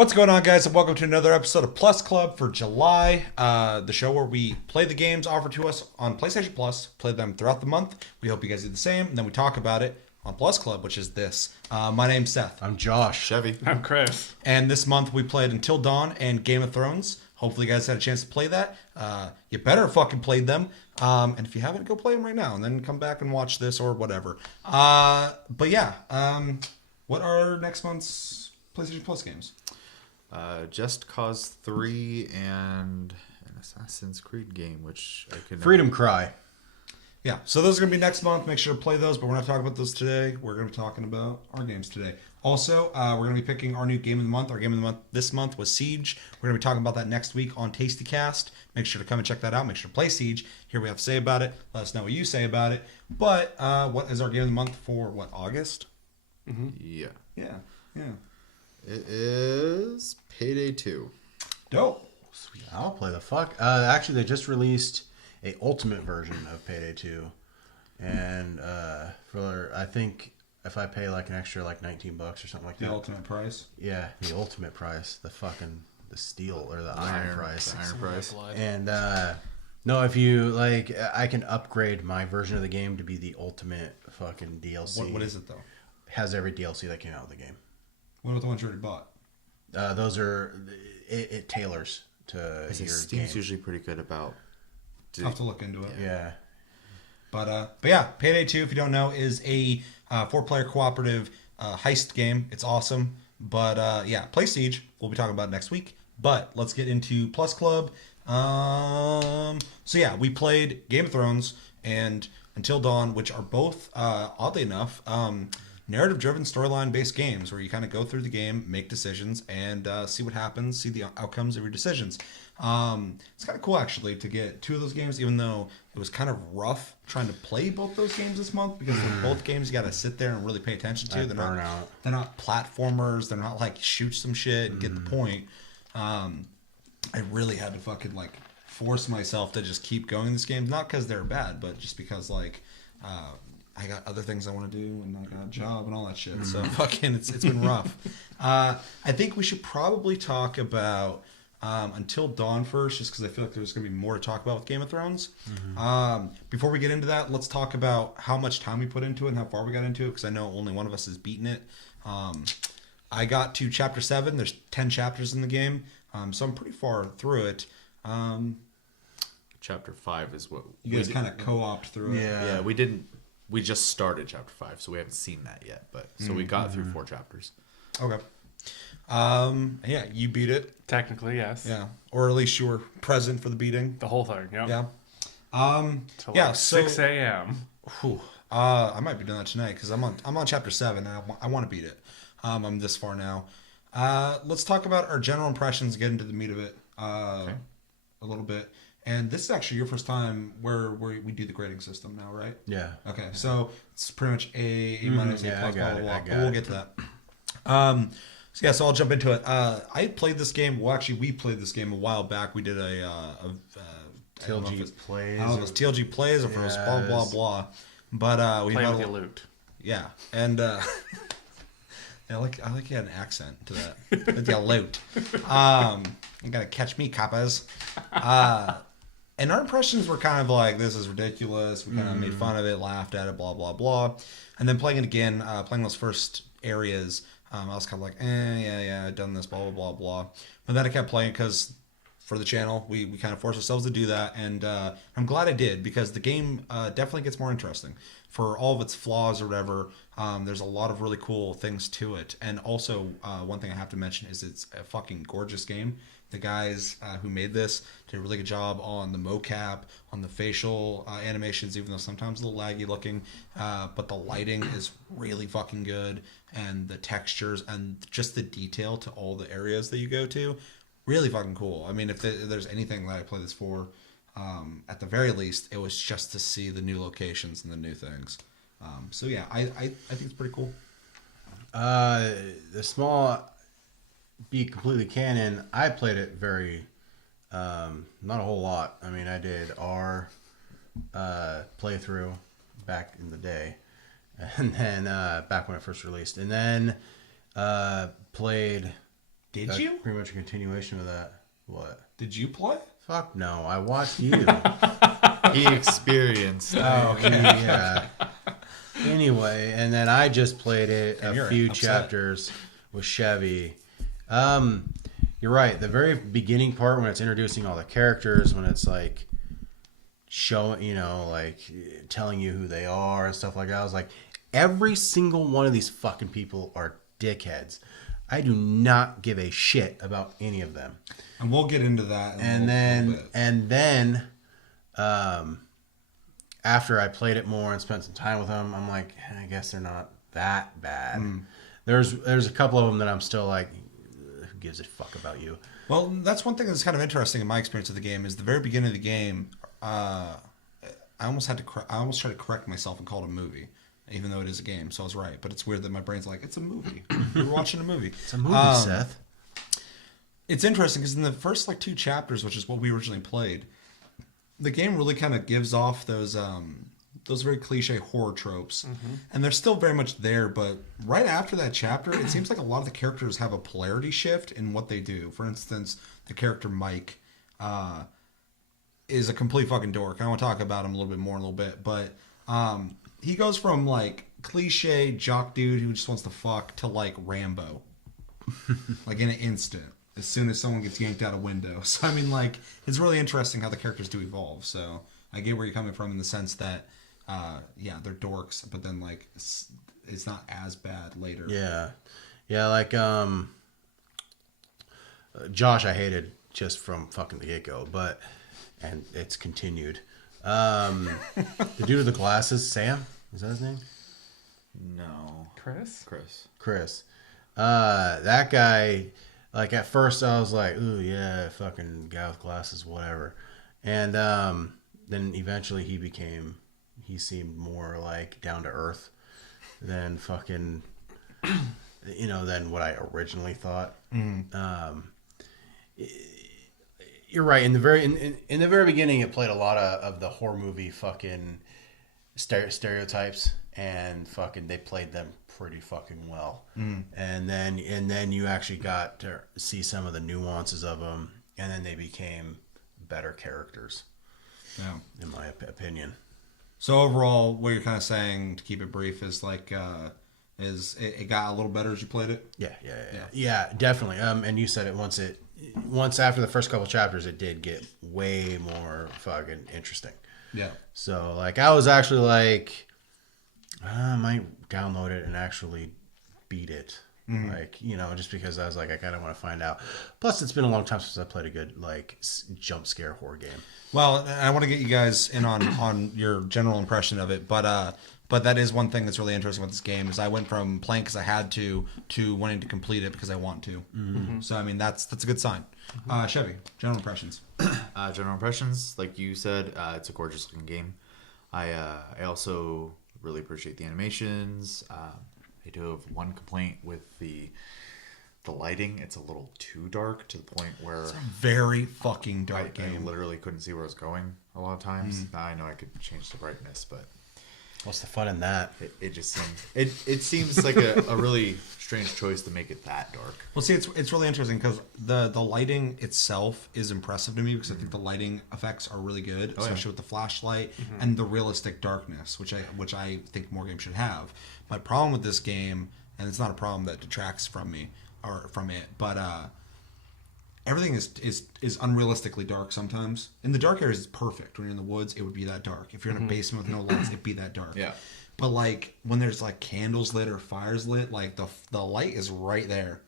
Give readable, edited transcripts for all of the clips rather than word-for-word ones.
What's going on, guys, and welcome to another episode of Plus Club for July, the show where we play the games offered to us on PlayStation Plus, play them throughout the month. We hope you guys do the same, and then we talk about it on Plus Club, which is this. My name's Seth. I'm Josh. Chevy. I'm Chris. And this month we played Until Dawn and Game of Thrones. Hopefully you guys had a chance to play that. You better fucking played them. And if you haven't, go play them right now, and then come back and watch this or whatever. But yeah, what are next month's PlayStation Plus games? Just Cause 3 and an Assassin's Creed game, which I could Freedom Cry. Yeah, so those are going to be next month. Make sure to play those, but we're not talking about those today. We're going to be talking about our games today. Also, we're going to be picking our new game of the month. Our game of the month this month was Siege. We're going to be talking about that next week on TastyCast. Make sure to come and check that out. Make sure to play Siege. Hear what we have to say about it. Let us know what you say about it. But what is our game of the month for, August? Mm-hmm. Yeah. Yeah. It is Payday 2. Dope. Sweet. I'll play the fuck. Actually, they just released a ultimate version of Payday 2. And for, I think, if I pay like an extra like $19 or something like that. The ultimate price? Yeah, the ultimate price. The steel or the iron price. The iron price. And no, if you like, I can upgrade my version of the game to be the ultimate fucking DLC. What is it, though? It has every DLC that came out of the game. What about the ones you already bought? Those are, it tailors to your Steam's game. usually pretty good about... I'll have to look into it. Yeah. But yeah, Payday 2, if you don't know, is a 4-player cooperative heist game. It's awesome. But yeah, play Siege. We'll be talking about it next week. But let's get into Plus Club. So yeah, we played Game of Thrones and Until Dawn, which are both, oddly enough, narrative-driven, storyline-based games where you kind of go through the game, make decisions, and see what happens, see the outcomes of your decisions. It's kind of cool, actually, to get two of those games, even though it was kind of rough trying to play both those games this month, because with both games you got to sit there and really pay attention to. They're not platformers. They're not like shoot some shit and get the point. I really had to fucking like force myself to just keep going these games, not because they're bad, but just because like I got other things I want to do, and I got a job and all that shit. So fucking, it's been rough. I think we should probably talk about Until Dawn first, just because I feel like there's going to be more to talk about with Game of Thrones. Before we get into that, let's talk about how much time we put into it and how far we got into it, because I know only one of us has beaten it. I got to Chapter 7. There's 10 chapters in the game, so I'm pretty far through it. Chapter 5 is what... You guys kind of co-opt through it. Yeah, we just started Chapter 5, so we haven't seen that yet. But so we got through 4 chapters. Okay. Yeah, you beat it. Technically, yes. Yeah, or at least you were present for the beating. The whole thing, yep. Yeah. Till Yeah. like So 6 a.m. I might be doing that tonight because I'm on chapter 7 and I want to beat it. I'm this far now. Let's talk about our general impressions. Get into the meat of it a little bit. And this is actually your first time where we do the grading system now, right? Yeah. Okay, so it's pretty much A minus, A plus, blah, blah, blah. But we'll get to that. So yeah, so I'll jump into it. I played this game. Well, actually, we played this game a while back. We did TLG Plays. I don't know if it was TLG Plays or if it was blah, blah, blah. But we Play had with your loot. yeah, and I like you had an accent to that. With your loot. You gotta catch me, coppas. And our impressions were kind of like, this is ridiculous. We kind of made fun of it, laughed at it, blah, blah, blah. And then playing it again, playing those first areas, I was kind of like, yeah, I've done this, blah, blah, blah, blah. But then I kept playing because for the channel, we kind of forced ourselves to do that. And I'm glad I did, because the game definitely gets more interesting. For all of its flaws or whatever, there's a lot of really cool things to it. And also, one thing I have to mention is it's a fucking gorgeous game. The guys who made this did a really good job on the mocap, on the facial animations, even though sometimes a little laggy looking. But the lighting is really fucking good, and the textures and just the detail to all the areas that you go to, really fucking cool. I mean, if there's anything that I play this for, at the very least, it was just to see the new locations and the new things. So yeah, I think it's pretty cool. The small... Be completely canon. I played it very, not a whole lot. I mean, I did our playthrough back in the day, and then back when it first released, and then played Did That's you? pretty much a continuation of that. What? Did you play? Fuck no. I watched you. He experienced. Yeah. Anyway, and then I just played it And you're a few upset. chapters with Chevy. You're right. The very beginning part when it's introducing all the characters, when it's like showing, like telling you who they are and stuff like that. I was like, every single one of these fucking people are dickheads. I do not give a shit about any of them. And we'll get into that. In And then, after I played it more and spent some time with them, I'm like, I guess they're not that bad. There's a couple of them that I'm still like, who gives a fuck about you? Well, that's one thing that's kind of interesting in my experience of the game is the very beginning of the game. I almost tried to correct myself and call it a movie, even though it is a game. So I was right, but it's weird that my brain's like, it's a movie. We're watching a movie. It's a movie, Seth. It's interesting because in the first like 2 chapters, which is what we originally played, the game really kind of gives off those very cliche horror tropes, and they're still very much there. But right after that chapter, it seems like a lot of the characters have a polarity shift in what they do. For instance, the character Mike is a complete fucking dork. I want to talk about him a little bit more in a little bit, but he goes from like cliche jock dude who just wants to fuck to like Rambo, like in an instant. As soon as someone gets yanked out a window. So, I mean, like, it's really interesting how the characters do evolve. So, I get where you're coming from in the sense that, they're dorks, but then, like, it's not as bad later. Yeah. Yeah, like, Josh I hated just from fucking the get-go, and it's continued. The dude with the glasses, Sam? Is that his name? No. Chris? Chris. That guy... Like, at first, I was like, ooh, yeah, fucking guy with glasses, whatever. And then eventually he seemed more, like, down to earth than fucking, than what I originally thought. You're right. In the very beginning, it played a lot of the horror movie fucking stereotypes, and fucking they played them pretty fucking well. And then you actually got to see some of the nuances of them, and then they became better characters. Yeah. In my opinion. So, overall, what you're kind of saying, to keep it brief, is like, it got a little better as you played it? Yeah, definitely. And you said it once after the first couple chapters, it did get way more fucking interesting. Yeah. So, like, I was actually like, I might download it and actually beat it. Like, just because I was like, I kind of want to find out. Plus, it's been a long time since I played a good, like, jump scare horror game. Well, I want to get you guys in on your general impression of it, but that is one thing that's really interesting with this game is I went from playing because I had to wanting to complete it because I want to. So, I mean, that's a good sign. Chevy, general impressions. General impressions, like you said, it's a gorgeous looking game. I also really appreciate the animations. I do have one complaint with the lighting. It's a little too dark to the point where It's a very fucking I dark game. literally couldn't see where I was going a lot of times. Now I know I could change the brightness, but What's the fun in that? it just seems it seems like a really strange choice to make it that dark. Well, see, it's really interesting because the lighting itself is impressive to me because I think the lighting effects are really good, especially with the flashlight and the realistic darkness, which I think more games should have. My problem with this game, and it's not a problem that detracts from me or from it, but everything is unrealistically dark sometimes. In the dark areas, it's perfect. When you're in the woods, it would be that dark. If you're in a basement with no lights, it'd be that dark. Yeah. But like when there's like candles lit or fires lit, like the light is right there,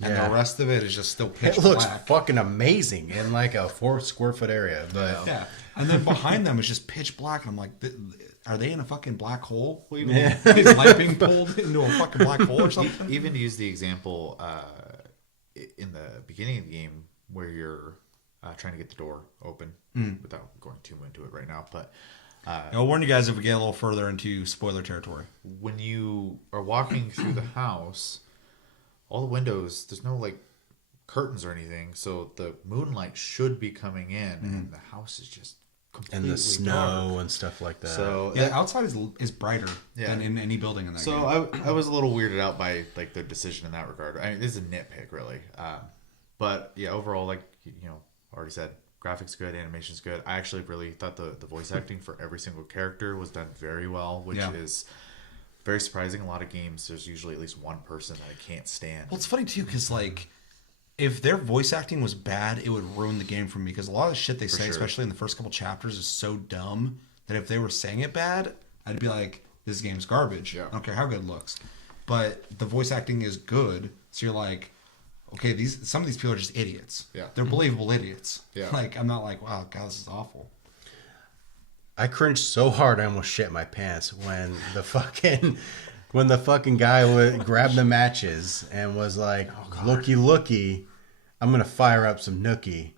and Yeah. the rest of it is just still pitch It looks black. fucking amazing in like a 4 square foot area. But Yeah, and then behind them is just pitch black. And I'm like, are they in a fucking black hole? Yeah. Is light being pulled into a fucking black hole or something? Even to use the example in the beginning of the game where you're trying to get the door open without going too into it right now, but I'll warn you guys if we get a little further into spoiler territory. when you are walking through the house, all the windows, there's no like curtains or anything, so the moonlight should be coming in, and the house is just And the snow and stuff like that. So Yeah, outside is brighter Yeah. than in any building in that So game. I was a little weirded out by like their decision in that regard. I mean, this is a nitpick, really. But yeah, overall, like already said, graphics good, animation's good. I actually really thought the voice acting for every single character was done very well, which is very surprising. A lot of games, there's usually at least one person that I can't stand. Well, it's funny too because like if their voice acting was bad, it would ruin the game for me because a lot of the shit they say, especially in the first couple chapters, is so dumb that if they were saying it bad, I'd be like, this game's garbage. Yeah. I don't care how good it looks. But the voice acting is good, so you're like, okay, some of these people are just idiots. Yeah. They're believable idiots. Yeah. Like, I'm not like, wow, God, this is awful. I cringed so hard I almost shit my pants when the fucking guy would grab the matches and was like, looky, I'm gonna fire up some nookie.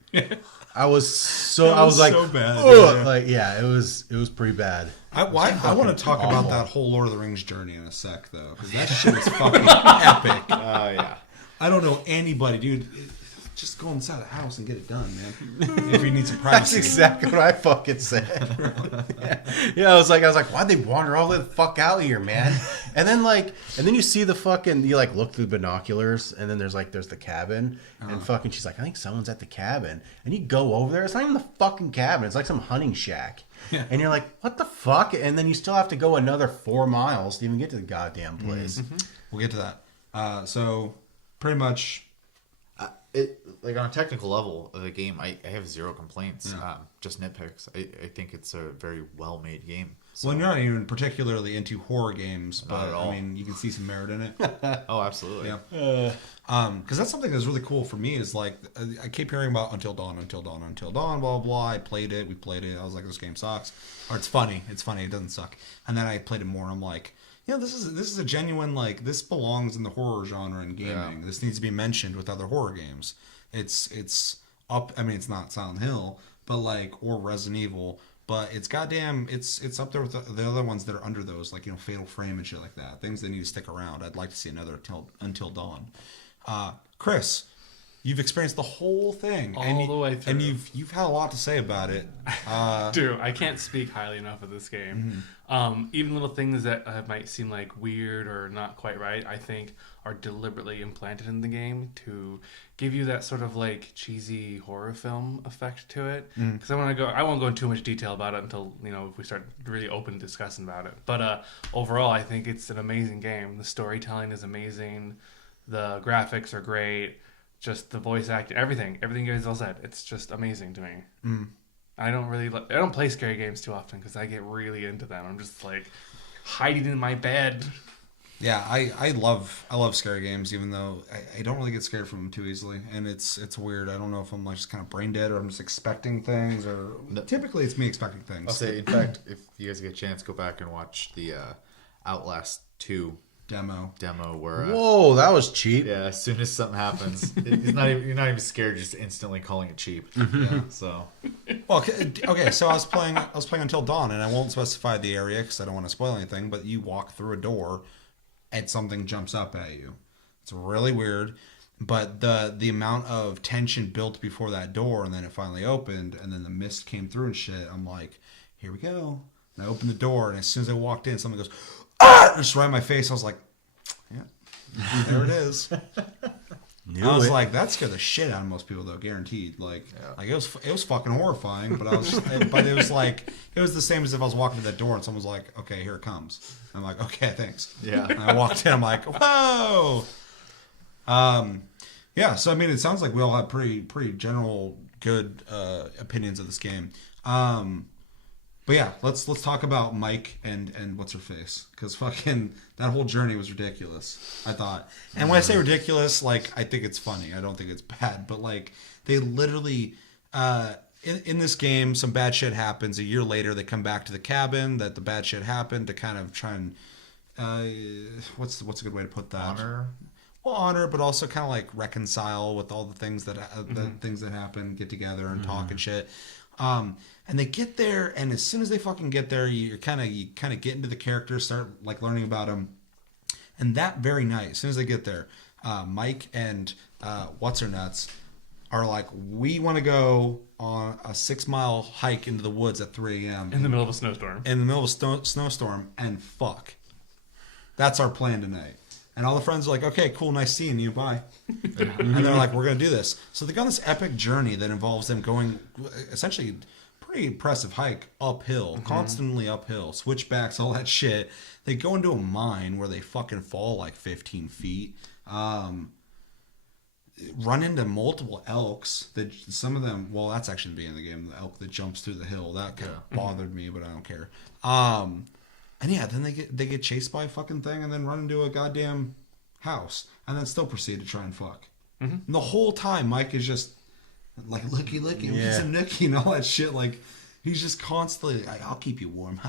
I was so bad. ugh. Like, yeah, it was pretty bad. I want to talk awful. about that whole Lord of the Rings journey in a sec, though, because that shit is fucking epic. Yeah. I don't know anybody, dude. Just go inside the house and get it done, man. If you need some privacy. That's exactly what I fucking said. Yeah, I was like, why'd they wander all the fuck out here, man? And then you see the fucking, you like look through binoculars, and then there's the cabin, and fucking she's like, I think someone's at the cabin, and you go over there, it's not even the fucking cabin, it's like some hunting shack, and you're like, what the fuck? And then you still have to go another 4 miles to even get to the goddamn place. We'll get to that. So pretty much. It like on a technical level of the game, I have zero complaints. Just nitpicks. I think it's a very well made game. So. Well, you're not even particularly into horror games, but at all. I mean, you can see some merit in it. Oh, absolutely. Yeah. Because that's something that's really cool for me is like I keep hearing about Until Dawn, blah blah. I played it. We played it. I was like, this game sucks, or it's funny. It's funny. It doesn't suck. And then I played it more. And I'm like, this is a genuine like this belongs in the horror genre in gaming. Yeah. This needs to be mentioned with other horror games. It's up. I mean, it's not Silent Hill, but like or Resident Evil. But it's goddamn, it's up there with the other ones that are under those, like, Fatal Frame and shit like that. Things that need to stick around. I'd like to see another Until Dawn. Chris, you've experienced the whole thing. All the way through. And you've had a lot to say about it. Dude, I can't speak highly enough of this game. Even little things that might seem like weird or not quite right, I think are deliberately implanted in the game to give you that sort of like cheesy horror film effect to it. Because I won't go into too much detail about it until if we start really open discussing about it. But overall, I think it's an amazing game. The storytelling is amazing. The graphics are great. Just the voice acting, everything you guys all said, it's just amazing to me. I don't play scary games too often because I get really into them. I'm just like hiding in my bed. Yeah, I love scary games, even though I don't really get scared from them too easily, and it's weird. I don't know if I'm like just kind of brain dead or I'm just expecting things, or typically it's me expecting things. I'll say, in fact, if you guys get a chance, go back and watch the Outlast 2 demo where whoa, that was cheap. yeah, as soon as something happens, you're not even scared, just instantly calling it cheap. Yeah, so well, okay, so I was playing Until Dawn, and I won't specify the area because I don't want to spoil anything, but you walk through a door and something jumps up at you. It's really weird, but the amount of tension built before that door, and then it finally opened, and then the mist came through and shit, I'm like, here we go. And I opened the door, and as soon as I walked in, something goes, ah! Just right in my face. I was like, yeah, there it is. I was like, that scared the shit out of most people, though, guaranteed. Like it was fucking horrifying. But but it was like it was the same as if I was walking to that door and someone was like, okay, here it comes. I'm like, okay, thanks. yeah. And I walked in. I'm like, whoa. Yeah. So I mean, it sounds like we all have pretty general good opinions of this game. But yeah, let's talk about Mike and what's her face, because fucking that whole journey was ridiculous, I thought. And when I say ridiculous, like, I think it's funny. I don't think it's bad, but like they literally in this game, some bad shit happens. A year later, they come back to the cabin that the bad shit happened to kind of try and what's a good way to put that? Honor, but also kind of like reconcile with all the things that things that happen, get together and talk and shit. And they get there, and as soon as they fucking get there, you kind of get into the characters, start like learning about them. And that very night, as soon as they get there, Mike and what's her nuts are like, we want to go on a 6-mile hike into the woods at 3 a.m. In the middle of a snowstorm. In the middle of a snowstorm and fuck. That's our plan tonight. And all the friends are like, okay, cool, nice seeing you, bye. And they're like, we're going to do this. So they go on this epic journey that involves them going essentially pretty impressive hike uphill, constantly uphill, switchbacks, all that shit. They go into a mine where they fucking fall like 15 feet. Run into multiple elks that some of them, well, that's actually the beginning of the game, the elk that jumps through the hill. That kind of bothered me, but I don't care. And yeah, then they get chased by a fucking thing and then run into a goddamn house and then still proceed to try and fuck. And the whole time, Mike is just like looky, piece of nookie and all that shit. Like, he's just constantly, I'll keep you warm.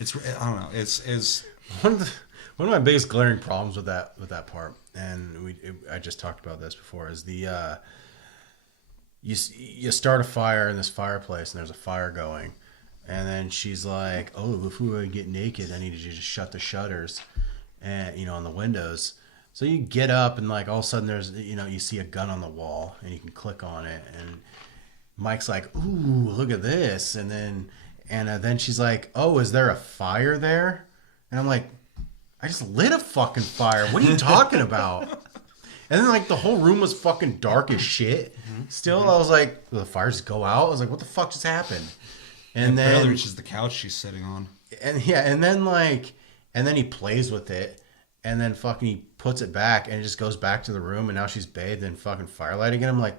It's, I don't know. It's one of my biggest glaring problems with that part, and I just talked about this before, is the you start a fire in this fireplace and there's a fire going, and then she's like, oh, before I get naked, I need you to just shut the shutters, and on the windows. So you get up and like all of a sudden there's you see a gun on the wall and you can click on it, and Mike's like, ooh, look at this, and then Anna, then she's like, oh, is there a fire there? And I'm like, I just lit a fucking fire. What are you talking about? And then like the whole room was fucking dark as shit. Still, I was like, will the fire just go out? I was like, what the fuck just happened? And then barely reaches the couch she's sitting on. And yeah, and then he plays with it, and then fucking he puts it back, and it just goes back to the room, and now she's bathed in fucking firelight again. I'm like,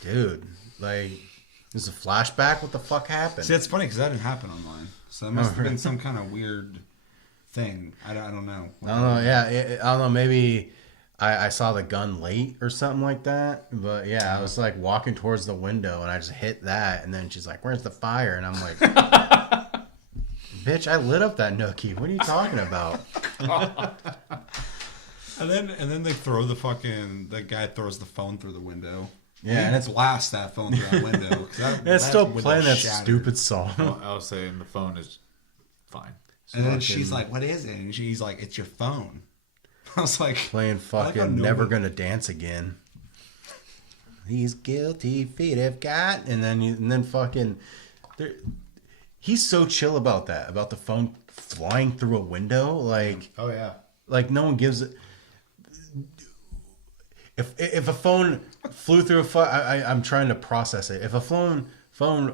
dude, like, this is a flashback? What the fuck happened? See, it's funny because that didn't happen online. So it must have been some kind of weird thing. I don't know. I don't know. Yeah, I don't know. Maybe I saw the gun late or something like that. But yeah, I was like walking towards the window and I just hit that. And then she's like, where's the fire? And I'm like, bitch, I lit up that nookie. What are you talking about? And then they throw the guy throws the phone through the window. Yeah, and it's blast that phone through that window. It's still playing that stupid song. I was saying the phone is fine. And then she's like, what is it? And she's like, it's your phone. I was like, playing fucking Never Gonna Dance Again. These guilty feet have got, and then fucking, he's so chill about that, about the phone flying through a window, like, oh yeah, like no one gives it. If a phone flew through I'm trying to process it. If a phone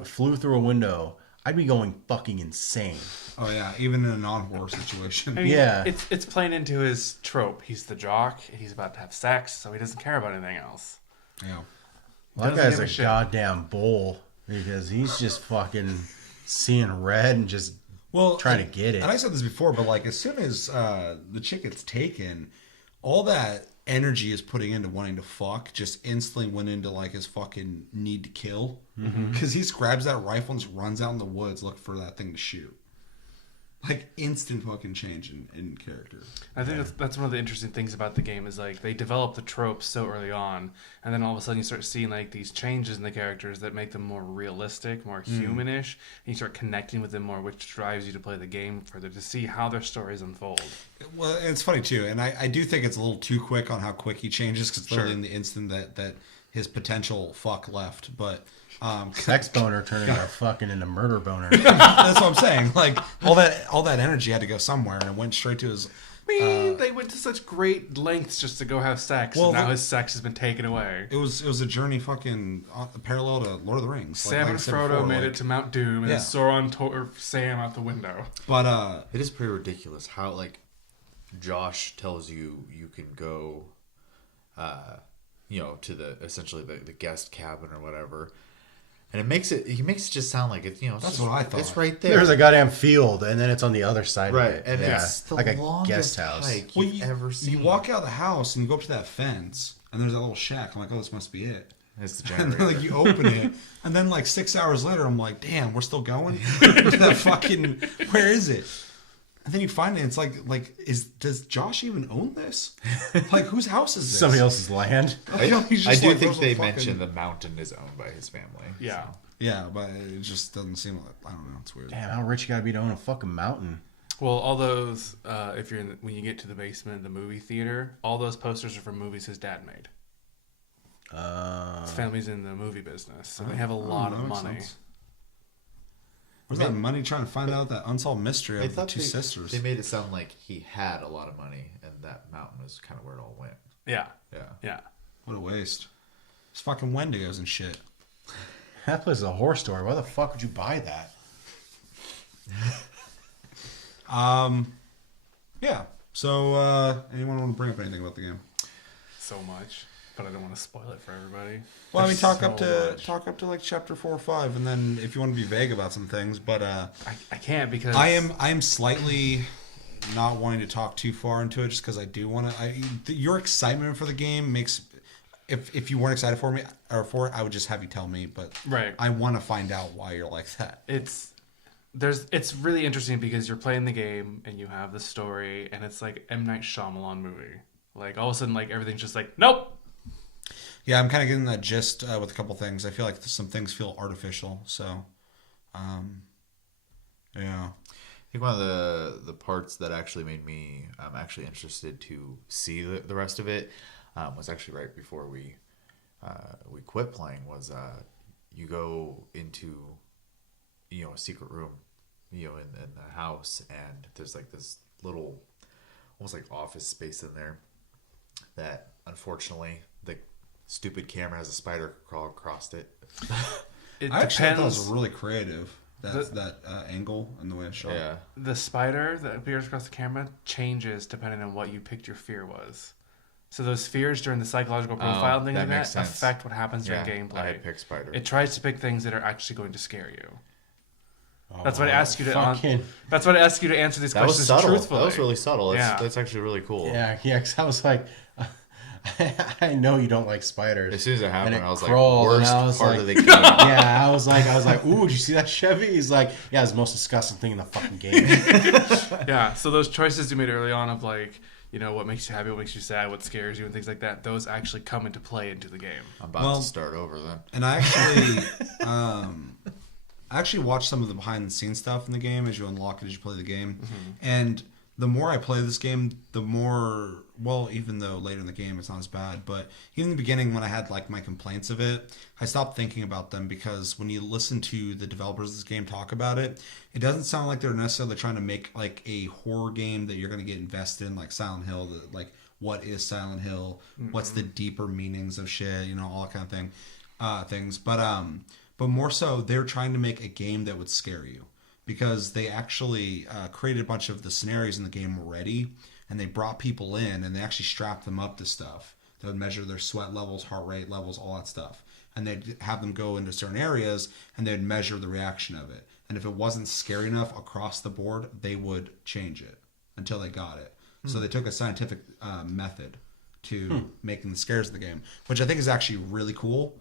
flew through a window, I'd be going fucking insane. Oh yeah, even in a non-horror situation. I mean, yeah, it's playing into his trope. He's the jock. He's about to have sex, so he doesn't care about anything else. Yeah. Well, that guy's a goddamn bull, because he's just fucking seeing red and just trying to get it. And I said this before, but like as soon as the chick gets taken, all that energy is putting into wanting to fuck just instantly went into like his fucking need to kill, because he grabs that rifle and just runs out in the woods looking for that thing to shoot. Like instant fucking change in character. I think that's one of the interesting things about the game is like they develop the tropes so early on, and then all of a sudden you start seeing like these changes in the characters that make them more realistic, more humanish, and you start connecting with them more, which drives you to play the game further to see how their stories unfold. Well, it's funny too, and I do think it's a little too quick on how quick he changes, because literally in the instant that his potential fuck left, but. Sex boner turning into murder boner. That's what I'm saying. Like all that energy had to go somewhere, and it went straight to his. I mean, they went to such great lengths just to go have sex, and now his sex has been taken away. It was a journey fucking parallel to Lord of the Rings. Sam and Frodo made it to Mount Doom, and Sauron tore Sam out the window. But it is pretty ridiculous how like Josh tells you can go, to the essentially the guest cabin or whatever. And he makes it just sound like it's that's what I thought. It's right there. There's a goddamn field, and then it's on the other side right. of it. And it's the like a longest guest house hike you've ever seen. You walk out of the house and you go up to that fence, and there's that little shack. I'm like, oh, this must be it. It's the and generator. then, like you open it, and then like 6 hours later, I'm like, damn, we're still going. That fucking where is it? And then you find it. It's like does Josh even own this? Like whose house is this? Somebody else's land. I do think they mentioned the mountain is owned by his family. Yeah. So. Yeah, but it just doesn't seem like, I don't know. It's weird. Damn, how rich you gotta be to own a fucking mountain? Well, all those if you're when you get to the basement of the movie theater, all those posters are from movies his dad made. His family's in the movie business, and they have a lot of money. Where's that money trying to find out that unsolved mystery I of the thought two sisters? They made it sound like he had a lot of money, and that mountain was kind of where it all went. Yeah. Yeah. Yeah. What a waste. It's fucking Wendigos and shit. That place is a horror story. Why the fuck would you buy that? Yeah. So, anyone want to bring up anything about the game? So much, but I don't want to spoil it for everybody. Well, I mean, There's talk so up much. to like chapter 4 or 5, and then if you want to be vague about some things. But I can't because I am slightly not wanting to talk too far into it, just because I do want to. Your excitement for the game makes. If you weren't excited for me or for it, I would just have you tell me. But Right. I want to find out why you're like that. It's really interesting because you're playing the game and you have the story and it's like M. Night Shyamalan movie. Like all of a sudden, like everything's just like nope. Yeah, I'm kind of getting that gist with a couple things. I feel like some things feel artificial. So, yeah. I think one of the parts that actually made me actually interested to see the rest of it was actually right before we quit playing. Was you go into a secret room, in the house, and there's like this little almost like office space in there that unfortunately the stupid camera has a spider crawl across it. It I actually thought that was depends. really creative. That angle and the way it's shot. Yeah. The spider that appears across the camera changes depending on what you picked your fear was. So those fears during the psychological profile and things that like makes that sense. affect what happens during I gameplay. had picked spider. It tries to pick things that are actually going to scare you. Oh, That's why I asked you to. fucking... That's why I asked you to answer these That was questions subtle. truthfully. That was really subtle. Yeah. That's actually really cool. Yeah, because I was like, I know you don't like spiders. As soon as it happened, And it I was like, crawled, and worst I was part like- of the game. Yeah, I was like, ooh, did you see that Chevy? He's like, yeah, it's the most disgusting thing in the fucking game. Yeah, so those choices you made early on of like, what makes you happy, what makes you sad, what scares you, and things like that, those actually come into play into the game. I'm about to start over then. And I actually watched some of the behind the scenes stuff in the game as you unlock it as you play the game. Mm-hmm. And the more I play this game, the more, well, even though later in the game it's not as bad, but even in the beginning when I had like my complaints of it, I stopped thinking about them because when you listen to the developers of this game talk about it, it doesn't sound like they're necessarily trying to make like a horror game that you're going to get invested in, like Silent Hill, like what is Silent Hill, what's the deeper meanings of shit, all that kind of thing, things. But more so, they're trying to make a game that would scare you. Because they actually created a bunch of the scenarios in the game already, and they brought people in, and they actually strapped them up to stuff. They would measure their sweat levels, heart rate levels, all that stuff. And they'd have them go into certain areas, and they'd measure the reaction of it. And if it wasn't scary enough across the board, they would change it until they got it. So they took a scientific method to making the scares of the game, which I think is actually really cool.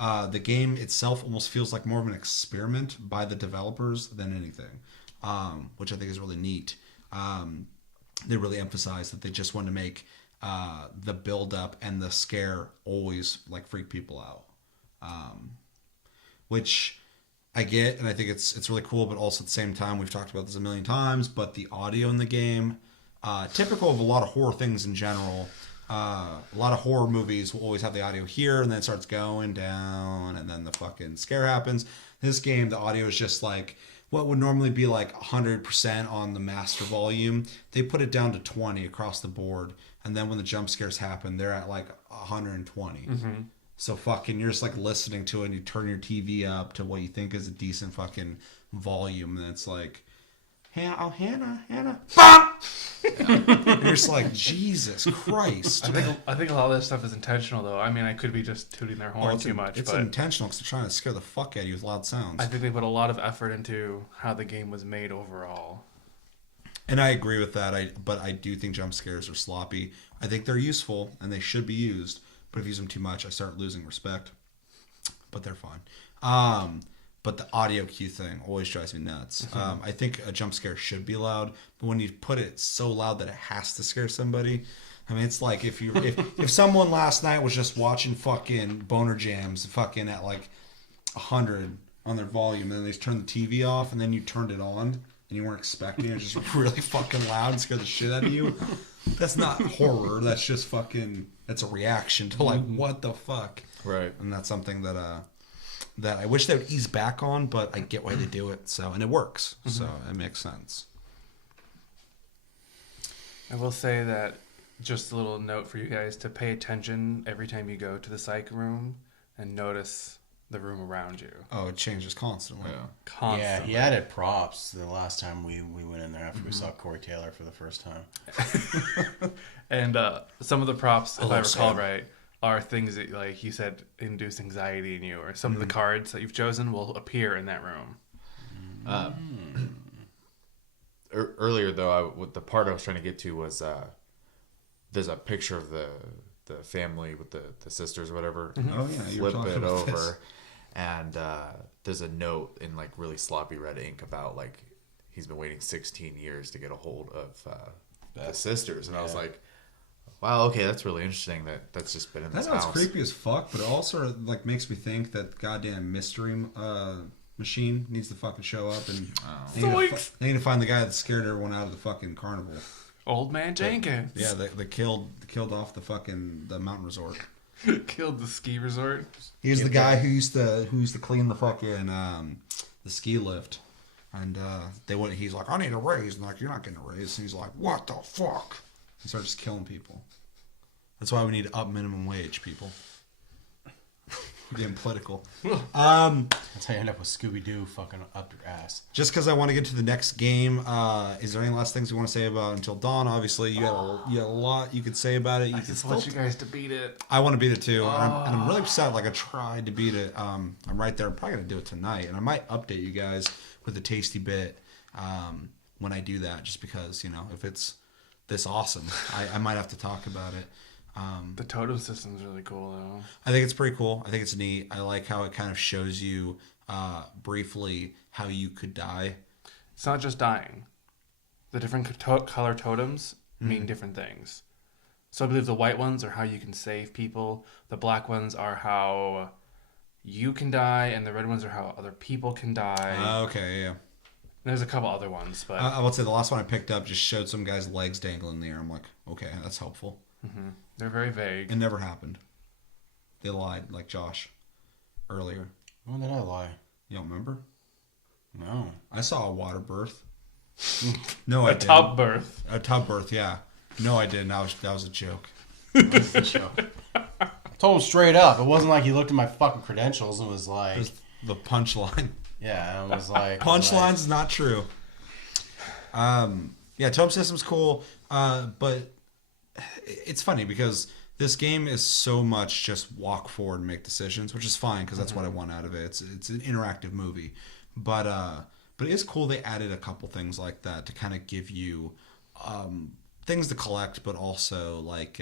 The game itself almost feels like more of an experiment by the developers than anything, which I think is really neat. They really emphasize that they just want to make the build up and the scare always like freak people out, which I get, and I think it's really cool. But also at the same time, we've talked about this a million times, but the audio in the game, typical of a lot of horror things in general. A lot of horror movies will always have the audio here, and then it starts going down, and then the fucking scare happens. This game, the audio is just like what would normally be like 100% on the master volume. They put it down to 20 across the board, and then when the jump scares happen, they're at like 120. So fucking, you're just like listening to it, and you turn your TV up to what you think is a decent fucking volume, and it's like, Hannah. And you're just like, Jesus Christ. I think a lot of this stuff is intentional, though. I mean, I could be just tooting their horn too much, It's but intentional because they're trying to scare the fuck out of you with loud sounds. I think they put a lot of effort into how the game was made overall. And I agree with that. But I do think jump scares are sloppy. I think they're useful and they should be used. But if you use them too much, I start losing respect. But they're fine. But the audio cue thing always drives me nuts. I think a jump scare should be loud, but when you put it so loud that it has to scare somebody, I mean, it's like if someone last night was just watching fucking Boner Jams fucking at like 100 on their volume, and then they turned the TV off, and then you turned it on, and you weren't expecting it, it's just really fucking loud and scared the shit out of you. That's not horror. That's just fucking. That's a reaction to like what the fuck. Right. And that's something that I wish they would ease back on, but I get why they do it. So and it works. So it makes sense. I will say that just a little note for you guys to pay attention every time you go to the psych room and notice the room around you. Oh, it changes constantly. Yeah. Constantly. Yeah, he added props the last time we went in there after we saw Corey Taylor for the first time. And some of the props, if Hello, I recall Sam. right, are things that, like you said, induce anxiety in you, or some of the cards that you've chosen will appear in that room. Earlier though, what the part I was trying to get to was there's a picture of the family with the sisters or whatever. Oh yeah, you were Flip talking it about over, this. and there's a note in like really sloppy red ink about like he's been waiting 16 years to get a hold of the sisters, and I was like, wow, okay, that's really interesting. That's just been in this That's house. creepy as fuck, but it also like makes me think that goddamn mystery machine needs to fucking show up and they need to find the guy that scared everyone out of the fucking carnival. Old Man Jenkins. Yeah, they killed off the mountain resort. Killed the ski resort. He was the guy who used to clean the fucking the ski lift, and he's like, I need a raise, and like, you're not getting a raise, and he's like, what the fuck? He started just killing people. That's why we need to up minimum wage, people. Getting political. That's how you end up with Scooby-Doo fucking up your ass. Just because I want to get to the next game, is there any last things you want to say about Until Dawn? Obviously, you had a lot you could say about it. I just want you guys to beat it. I want to beat it too, and I'm really upset. Like I tried to beat it. I'm right there. I'm probably gonna do it tonight, and I might update you guys with a tasty bit when I do that. Just because if it's this awesome, I might have to talk about it. The totem system's really cool, though. I think it's pretty cool. I think it's neat. I like how it kind of shows you briefly how you could die. It's not just dying. The different color totems mean different things. So I believe the white ones are how you can save people. The black ones are how you can die, and the red ones are how other people can die. Okay, yeah. There's a couple other ones, but I would say the last one I picked up just showed some guy's legs dangling in the air. I'm like, okay, that's helpful. they're very vague. It never happened. They lied, like Josh earlier. When did I lie? You don't remember? No. I saw a water birth. No, I A didn't. top birth. A tub birth, yeah. No, I didn't. That was a joke. That's the show. I told him straight up. It wasn't like he looked at my fucking credentials and was like, The punchline. yeah, and was like, Punchlines is not true. Yeah, tub system's cool, but it's funny because this game is so much just walk forward and make decisions, which is fine because that's what I want out of it. It's an interactive movie, but it is cool they added a couple things like that to kind of give you things to collect, but also like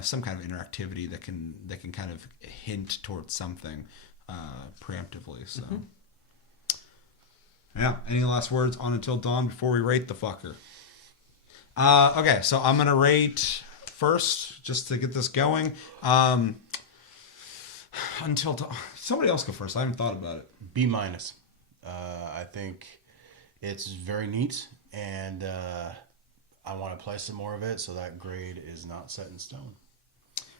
some kind of interactivity that can kind of hint towards something preemptively. So. Yeah. Any last words on Until Dawn before we rate the fucker? Okay, so I'm gonna rate first just to get this going. Until Dawn. Somebody else go first. I haven't thought about it. B-. I think it's very neat, and I want to play some more of it, so that grade is not set in stone.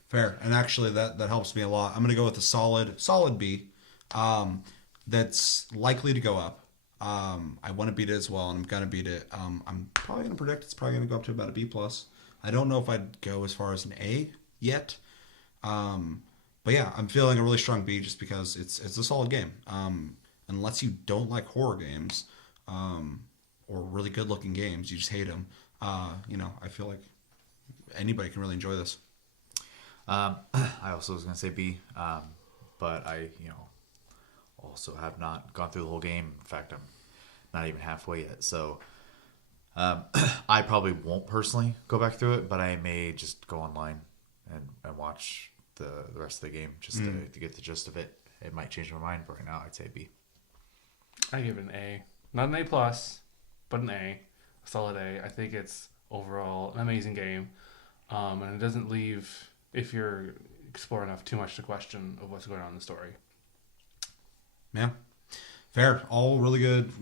Fair, and actually that helps me a lot. I'm gonna go with a solid B. That's likely to go up. I want to beat it as well, and I'm gonna beat it. I'm probably gonna predict it's probably gonna go up to about a B+. I don't know if I'd go as far as an A yet, but yeah, I'm feeling a really strong B just because it's a solid game. Unless you don't like horror games, or really good looking games, you just hate them. I feel like anybody can really enjoy this. I also was gonna say B, but I also have not gone through the whole game. In fact, I'm not even halfway yet. So I probably won't personally go back through it, but I may just go online and watch the rest of the game just to get the gist of it. It might change my mind, but right now I'd say B. I give it an A. Not an A+, but an A. A solid A. I think it's overall an amazing game. And it doesn't leave, if you're exploring enough, too much to question of what's going on in the story. Yeah, fair. All really good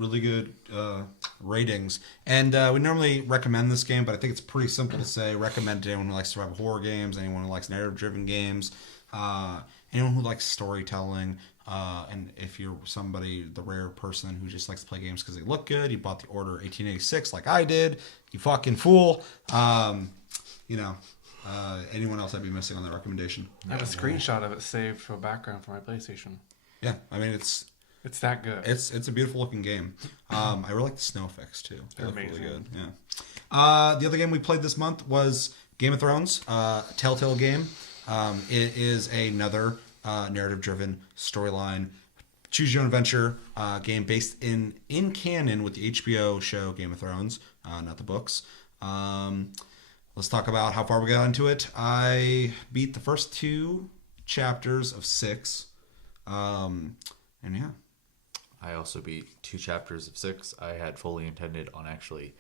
ratings. And we normally recommend this game, but I think it's pretty simple to say recommend to anyone who likes survival horror games, anyone who likes narrative-driven games, anyone who likes storytelling. And if you're the rare person who just likes to play games because they look good, you bought the Order 1886 like I did, you fucking fool. Anyone else I'd be missing on that recommendation? I have a screenshot of it saved for a background for my PlayStation. Yeah, I mean it's that good. It's a beautiful looking game. I really like the snow effects too. They look amazing. really good. Yeah. The other game we played this month was Game of Thrones, Telltale game. It is another narrative-driven storyline, choose your own adventure game based in canon with the HBO show Game of Thrones, not the books. Let's talk about how far we got into it. I beat the first 2 chapters of 6. And yeah. I also beat 2 chapters of 6. I had fully intended on actually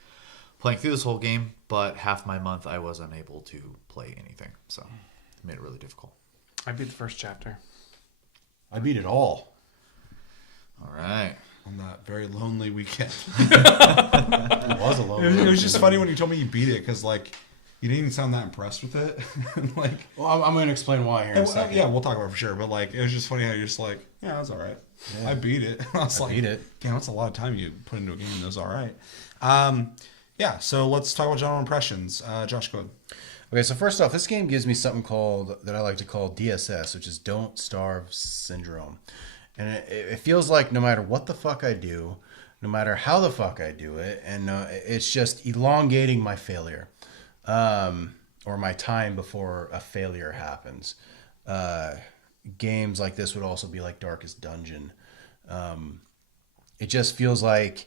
playing through this whole game, but half my month I was unable to play anything, so it made it really difficult. I beat the first chapter. I beat it all. All right. On that very lonely weekend. It was a lonely. It was just funny when you told me you beat it because you didn't even sound that impressed with it. Well, I'm going to explain why here in a second. Yeah, we'll talk about it for sure. But it was just funny how you're just yeah, that's all right. Yeah. I beat it. I beat it. Damn, that's a lot of time you put into a game. That was all right. Yeah. So let's talk about general impressions. Josh, go ahead. Okay, so first off, this game gives me something that I like to call DSS, which is Don't Starve Syndrome. And it feels like no matter what the fuck I do, no matter how the fuck I do it, and it's just elongating my failure, or my time before a failure happens. Games like this would also be like Darkest Dungeon. It just feels like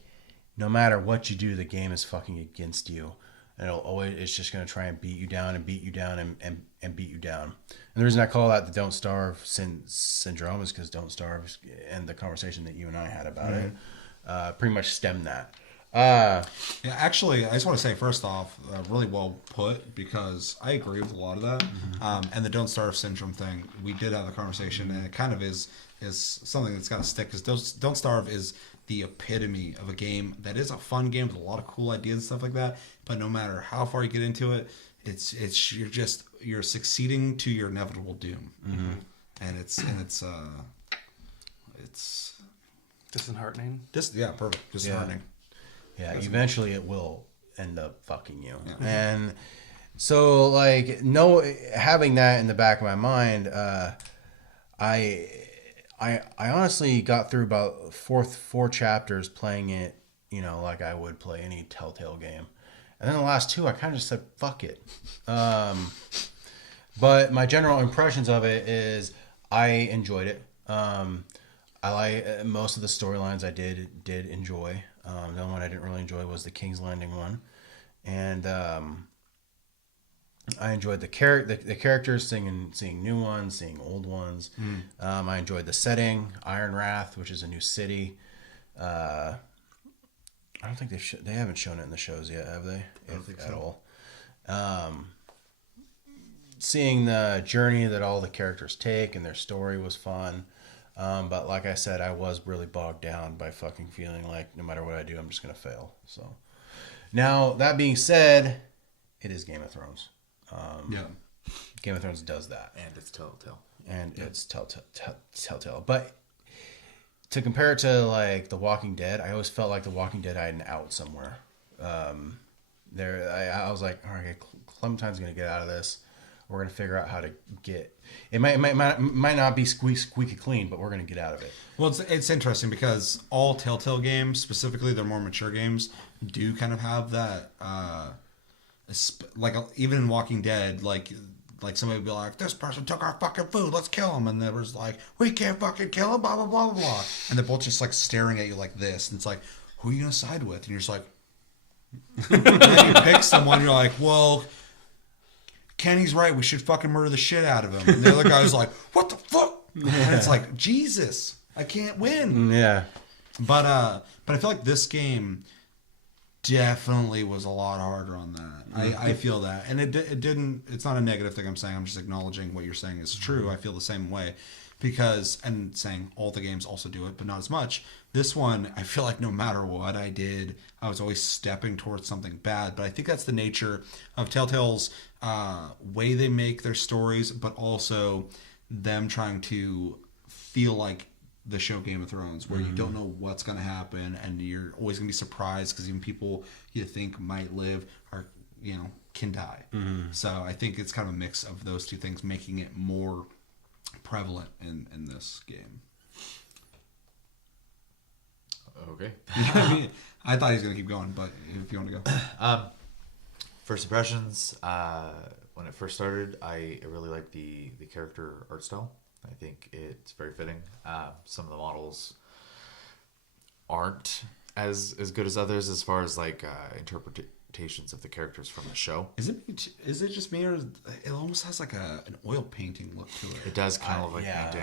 no matter what you do, the game is fucking against you. And it's just going to try and beat you down and beat you down and beat you down. And the reason I call that the Don't Starve syndrome is because Don't Starve and the conversation that you and I had about it pretty much stemmed that. Yeah, actually, I just want to say first off, really well put because I agree with a lot of that. And the Don't Starve syndrome thing, we did have a conversation, and it kind of is something that's got to stick because Don't Starve is the epitome of a game that is a fun game with a lot of cool ideas and stuff like that. But no matter how far you get into it, you're succeeding to your inevitable doom, and it's disheartening. Perfect. Disheartening. Yeah, eventually it will end up fucking you. Yeah. And so, having that in the back of my mind, I honestly got through about 4 chapters playing it, like I would play any Telltale game. And then the last 2, I kind of just said, fuck it. But my general impressions of it is I enjoyed it. I like most of the storylines I did enjoy. The one I didn't really enjoy was the King's Landing one. And I enjoyed the characters, seeing new ones, seeing old ones. I enjoyed the setting, Iron Wrath, which is a new city. I don't think they haven't shown it in the shows yet, have they? I don't think so. At all. Seeing the journey that all the characters take and their story was fun. But like I said, I was really bogged down by fucking feeling like no matter what I do, I'm just going to fail. So now that being said, it is Game of Thrones. Game of Thrones does that. And it's Telltale. It's Telltale. But to compare it to The Walking Dead, I always felt like The Walking Dead I had an out somewhere. I was like, all right, Clementine's going to get out of this. We're going to figure out how to get... It might not be squeaky clean, but we're going to get out of it. Well, it's interesting because all Telltale games, specifically their more mature games, do kind of have that... even in Walking Dead, like somebody would be like, this person took our fucking food, let's kill him. And there was we can't fucking kill him, blah, blah, blah, blah, blah. And they're both just staring at you like this. And it's like, who are you going to side with? And you're just like... and then you pick someone, you're like, well... Kenny's right. We should fucking murder the shit out of him. And the other guy's like, what the fuck? And it's like, Jesus, I can't win. Yeah. But I feel like this game definitely was a lot harder on that. I feel that. And it didn't, it's not a negative thing I'm saying. I'm just acknowledging what you're saying is true. I feel the same way. because, and saying all the games also do it, but not as much. This one, I feel like no matter what I did, I was always stepping towards something bad. But I think that's the nature of Telltale's way they make their stories, but also them trying to feel like the show Game of Thrones, where you don't know what's going to happen, and you're always going to be surprised because even people you think might live are, can die. So I think it's kind of a mix of those two things, making it more prevalent in this game. Okay. I mean, I thought he was going to keep going, but if you want to go. First impressions, when it first started, I really liked the character art style. I think it's very fitting. Some of the models aren't as good as others as far as like interpretations of the characters from the show. Is it just me, or it almost has like an oil painting look to it? It does kind of like painting.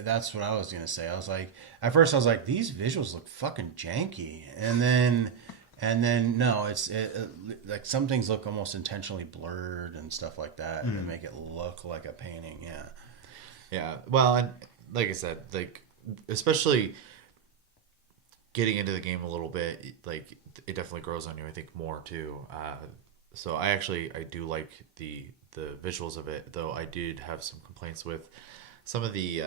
That's what I was gonna say. I was like, at first I was like, these visuals look fucking janky, and then no, like some things look almost intentionally blurred and stuff like that, and they make it look like a painting. Yeah. Yeah. Well, and like I said, like especially getting into the game a little bit, like it definitely grows on you. I think more too. So I do like the visuals of it, though I did have some complaints with some of the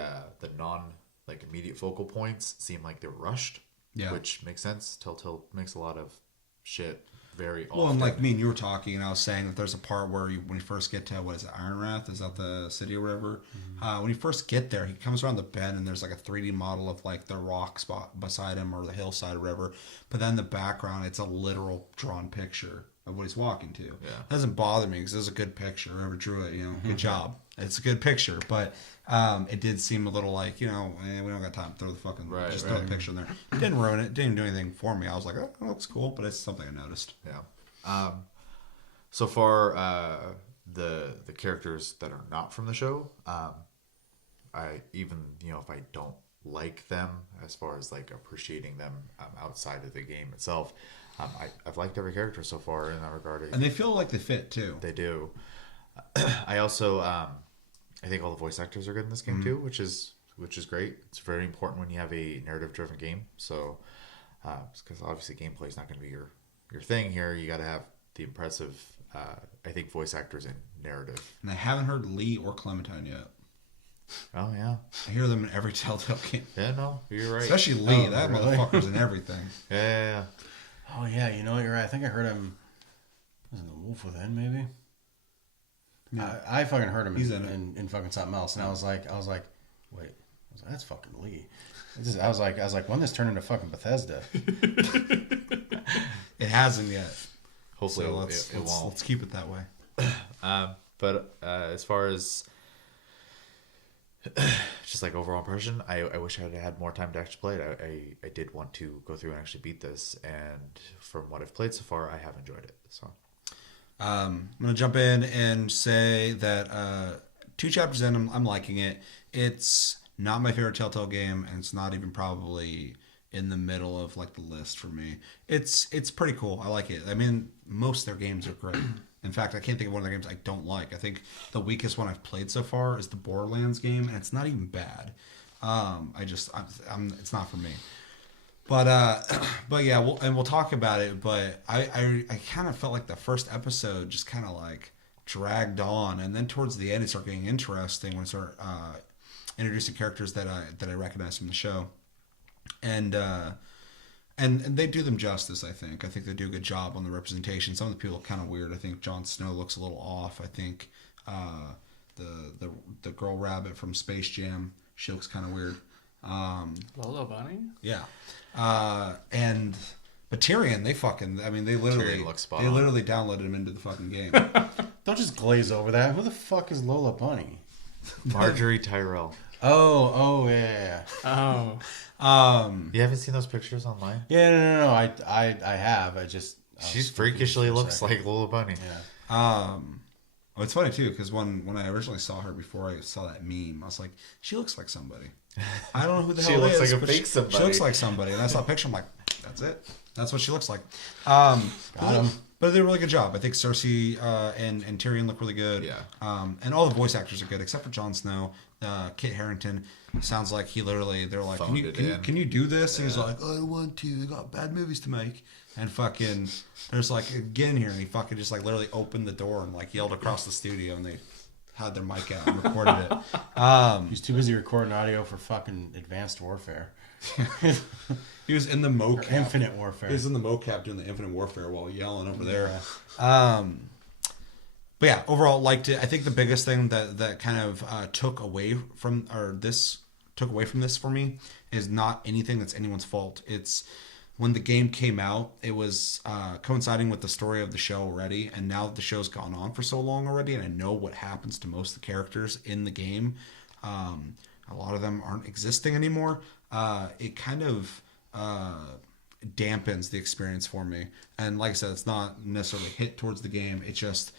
non like immediate focal points seem like they're rushed. Yeah. Which makes sense. Telltale makes a lot of shit very often. Well, and like me and you were talking, and I was saying that there's a part where when you first get to, what is it, Ironrath? Is that the city or whatever? When you first get there, he comes around the bend, and there's like a 3D model of like the rock spot beside him or the hillside or whatever. But then the background, it's a literal drawn picture of what he's walking to. Yeah. It doesn't bother me because it's a good picture. Whoever drew it, good job. It's a good picture, but it did seem a little like, we don't got time to throw the fucking, throw the picture in there. It didn't ruin it. It didn't do anything for me. I was like, oh, that looks cool, but it's something I noticed. Yeah. So far, the characters that are not from the show, I even, if I don't like them as far as like appreciating them outside of the game itself, I've liked every character so far in that regard. And they feel like they fit too. They do. I also, I think all the voice actors are good in this game too, which is great. It's very important when you have a narrative-driven game. So, because obviously gameplay is not going to be your thing here. You got to have the impressive, I think, voice actors and narrative. And I haven't heard Lee or Clementine yet. Oh yeah, I hear them in every Telltale game. Yeah, no, you're right. Especially Lee. That really? Motherfucker's in everything. Yeah. Oh yeah, you're right. I think I heard him. Was it The Wolf Within, maybe? Yeah. I fucking heard him in fucking something else, and I was like, wait, that's fucking Lee. I was like, when this turned into fucking Bethesda? It hasn't yet. Hopefully, so it won't. Let's keep it that way. But as far as just like overall impression, I wish I had had more time to actually play it. I did want to go through and actually beat this, and from what I've played so far, I have enjoyed it. So I'm gonna jump in and say that 2 chapters in, I'm liking it. It's not my favorite Telltale game, and it's not even probably in the middle of like the list for me. It's pretty cool. I like it. I mean, most of their games are great. In fact, I can't think of one of their games I don't like. I think the weakest one I've played so far is the Borderlands game, and it's not even bad. It's not for me. But yeah, we'll talk about it. But I kind of felt like the first episode just kind of like dragged on, and then towards the end it started getting interesting when it started introducing characters that I recognize from the show, and they do them justice. I think they do a good job on the representation. Some of the people are kind of weird. I think Jon Snow looks a little off. I think the girl rabbit from Space Jam, she looks kind of weird. Lola Bunny? Yeah. But Tyrion, they literally downloaded him into the fucking game. Don't just glaze over that. Who the fuck is Lola Bunny? Marjorie Tyrell. Oh yeah. Oh. You haven't seen those pictures online? Yeah, no. I have. She freakishly looks like Lola Bunny. Yeah. Well, it's funny too because when I originally saw her before I saw that meme, I was like, she looks like somebody. I don't know who the hell it is. She looks like a fake somebody. She looks like somebody, and I saw a picture. I'm like, that's it. That's what she looks like. But But they did a really good job. I think Cersei and Tyrion look really good. Yeah. And all the voice actors are good except for Jon Snow. Kit Harington sounds like he literally, they're like, can you do this? And he's like, I don't want to. I got bad movies to make. And fucking, there's like, get in here. And he fucking just like literally opened the door and like yelled across the studio, and they had their mic out and recorded it. He's too busy recording audio for fucking Advanced Warfare. He was in the mocap. Infinite Warfare. He was in the mocap doing the Infinite Warfare while yelling over there. But yeah, overall liked it. I think the biggest thing that kind of took away from this for me is not anything that's anyone's fault. It's when the game came out, it was coinciding with the story of the show already, and now that the show's gone on for so long already, and I know what happens to most of the characters in the game, a lot of them aren't existing anymore. It kind of dampens the experience for me. And like I said, it's not necessarily hit towards the game. It's just,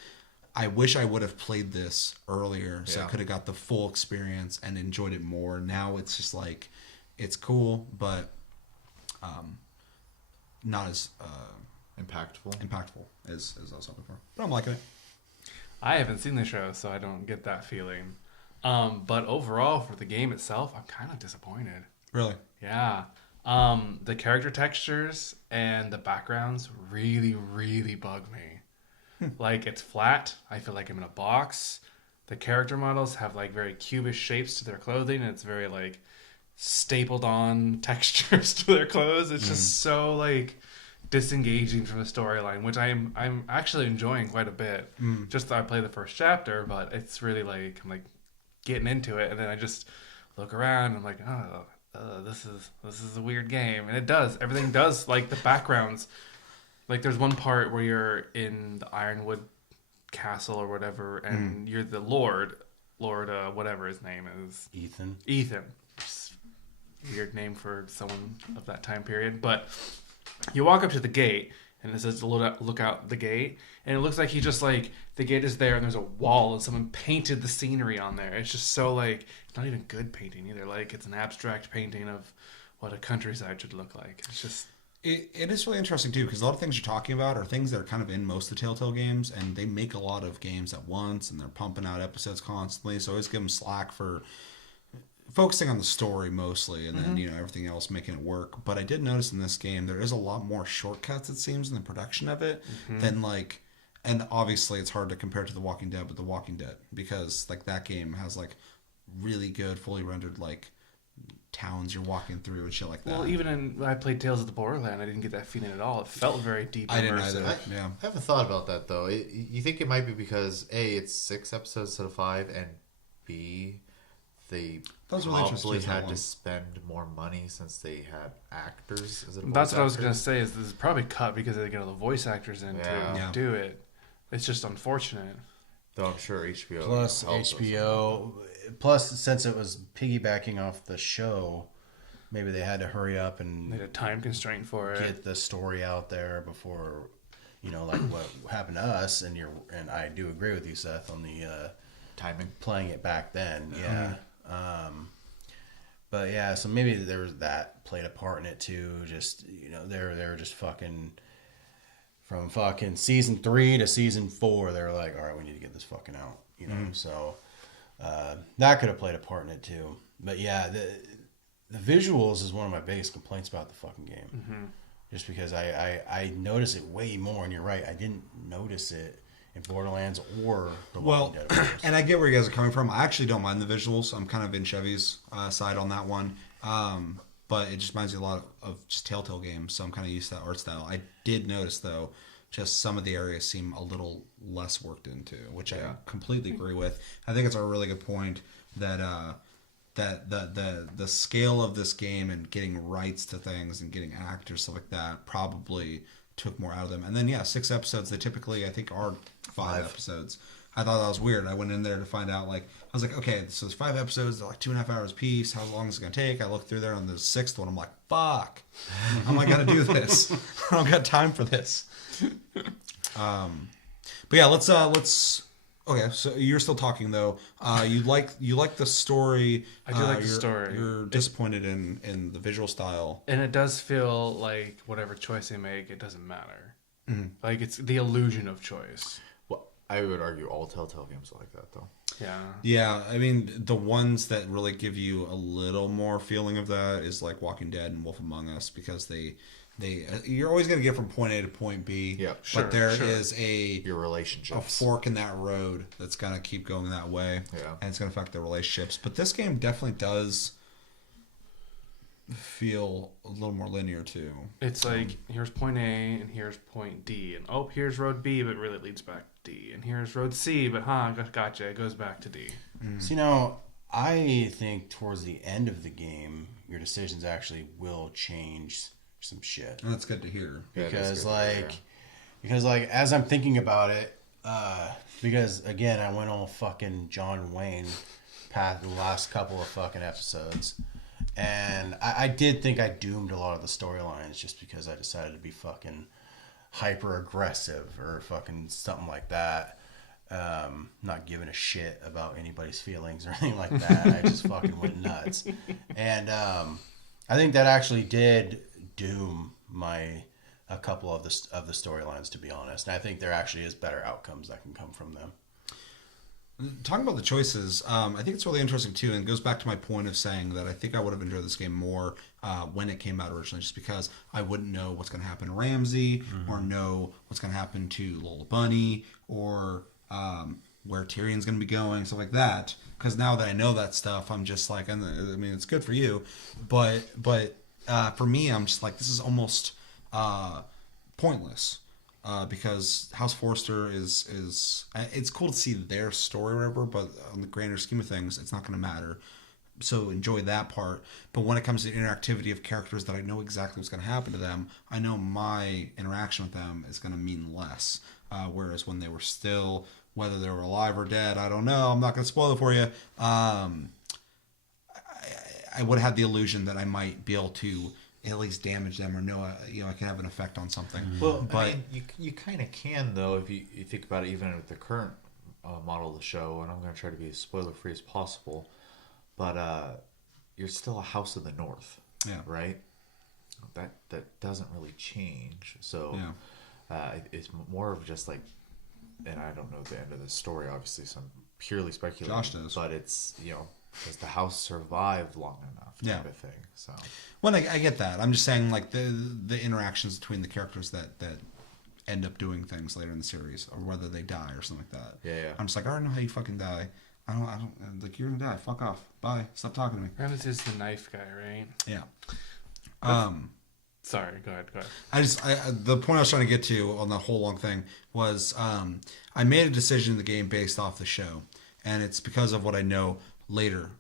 I wish I would have played this earlier so I could have got the full experience and enjoyed it more. Now it's just like, it's cool, but not as impactful as I was hoping for. But I'm liking it. I haven't seen the show, so I don't get that feeling. But overall, for the game itself, I'm kind of disappointed. Really? Yeah. The character textures and the backgrounds really, really bug me. Like, it's flat. I feel like I'm in a box. The character models have like very cubish shapes to their clothing, and it's very like stapled on textures to their clothes. It's just so like disengaging from the storyline, which I'm actually enjoying quite a bit. Just I play the first chapter, but it's really like I'm like getting into it, and then I just look around and I'm like, this is a weird game. And everything does, like the backgrounds, like there's one part where you're in the Ironwood castle or whatever, and you're the Lord whatever his name is, Ethan. Just weird name for someone of that time period. But you walk up to the gate, and it says to look out the gate, and it looks like he just like the gate is there, and there's a wall, and someone painted the scenery on there. It's just so like, it's not even good painting either. Like, it's an abstract painting of what a countryside should look like. It's just it is really interesting too, because a lot of things you're talking about are things that are kind of in most of the Telltale games, and they make a lot of games at once, and they're pumping out episodes constantly. So I always give them slack for focusing on the story mostly, and then everything else making it work. But I did notice in this game there is a lot more shortcuts, it seems, in the production of it than like, and obviously it's hard to compare to The Walking Dead, but The Walking Dead, because like that game has like really good fully rendered like towns you're walking through and shit like that. Well, even when I played Tales of the Borderland, I didn't get that feeling at all. It felt very deep. I didn't either. I haven't thought about that though. You think it might be because A, it's 6 episodes instead of 5, and B, they probably had to spend more money since they had actors. That's what I was going to say, is this is probably cut because they get all the voice actors in to do it. It's just unfortunate. Though I'm sure HBO. Plus HBO. Plus, since it was piggybacking off the show, maybe they had to hurry up and they had a time constraint for it. Get the story out there before, like what happened to us. And I do agree with you, Seth, on the timing, playing it back then. Yeah. But yeah, so maybe there was that played a part in it too. Just they were just fucking from fucking season 3 to season 4. They were like, all right, we need to get this fucking out. So. That could have played a part in it too. But yeah, the visuals is one of my biggest complaints about the fucking game. Just because I notice it way more, and you're right, I didn't notice it in Borderlands or The Walking Dead. And I get where you guys are coming from. I actually don't mind the visuals. I'm kind of in Chevy's side on that one. But it just reminds me a lot of just Telltale games, so I'm kind of used to that art style. I did notice though, just some of the areas seem a little less worked into, which I completely agree with. I think it's a really good point that that the scale of this game and getting rights to things and getting actors, stuff like that, probably took more out of them. And then 6 episodes, they typically I think are 5 episodes. I thought that was weird. I went in there to find out, like, I was like, okay, so there's 5 episodes, they're like 2.5 hours piece. How long is it going to take? I looked through there on the 6th one. I'm like, fuck. How am I going to do this? I don't got time for this. But yeah, let's okay, so you're still talking though. You like the story. I do like the story. You're disappointed in the visual style. And it does feel like whatever choice they make, it doesn't matter. Like it's the illusion of choice. Well, I would argue all Telltale games are like that, though. Yeah. Yeah, I mean, the ones that really give you a little more feeling of that is like Walking Dead and Wolf Among Us, because they you're always going to get from point A to point B. Yeah, but there is your a relationships. fork in that road that's going to keep going that way. Yeah. And it's going to affect the relationships. But this game definitely does feel a little more linear too. It's like, here's point A and here's point D, and oh, here's road B, but really it leads back to D, and here's road C, but gotcha, it goes back to D. So, you know, I think towards the end of the game, your decisions actually will change some shit. And that's good to hear. Because like as I'm thinking about it, because again I went all fucking John Wayne past the last couple of fucking episodes, and I did think I doomed a lot of the storylines just because I decided to be fucking hyper aggressive or fucking something like that. Not giving a shit about anybody's feelings or anything like that. I just fucking went nuts, and I think that actually did doom a couple of the storylines, to be honest. And I think there actually is better outcomes that can come from them. Talking about the choices, I think it's really interesting too, and it goes back to my point of saying that I think I would have enjoyed this game more when it came out originally, just because I wouldn't know what's going to happen to Ramsey, or know what's going to happen to Lola Bunny, or where Tyrion's going to be going, stuff like that. Because now that I know that stuff, I'm just like, I mean, it's good for you, but for me, I'm just like, this is almost pointless. Because House Forrester is it's cool to see their story or whatever, but on the grander scheme of things, it's not going to matter. So enjoy that part. But when it comes to interactivity of characters that I know exactly what's going to happen to them, I know my interaction with them is going to mean less. Whereas when they were still, whether they were alive or dead, I don't know. I'm not going to spoil it for you. I would have had the illusion that I might be able to at least damage them, or know, I can have an effect on something. Well, but I mean, you kind of can, though, if you think about it, even with the current model of the show, and I'm going to try to be as spoiler-free as possible, but you're still a House of the North, right? That doesn't really change. So it's more of just like, and I don't know the end of the story, obviously, so I'm purely speculating. Josh does. But it's, does the house survive long enough type of thing? So, well, I get that. I'm just saying, like, the interactions between the characters that end up doing things later in the series, or whether they die or something like that. Yeah. I'm just like, I already know how you fucking die. I don't like, you're gonna die. Fuck off. Bye. Stop talking to me. Ramsey is the knife guy, right? Yeah. Sorry, go ahead. The point I was trying to get to on the whole long thing was, I made a decision in the game based off the show, and it's because of what I know later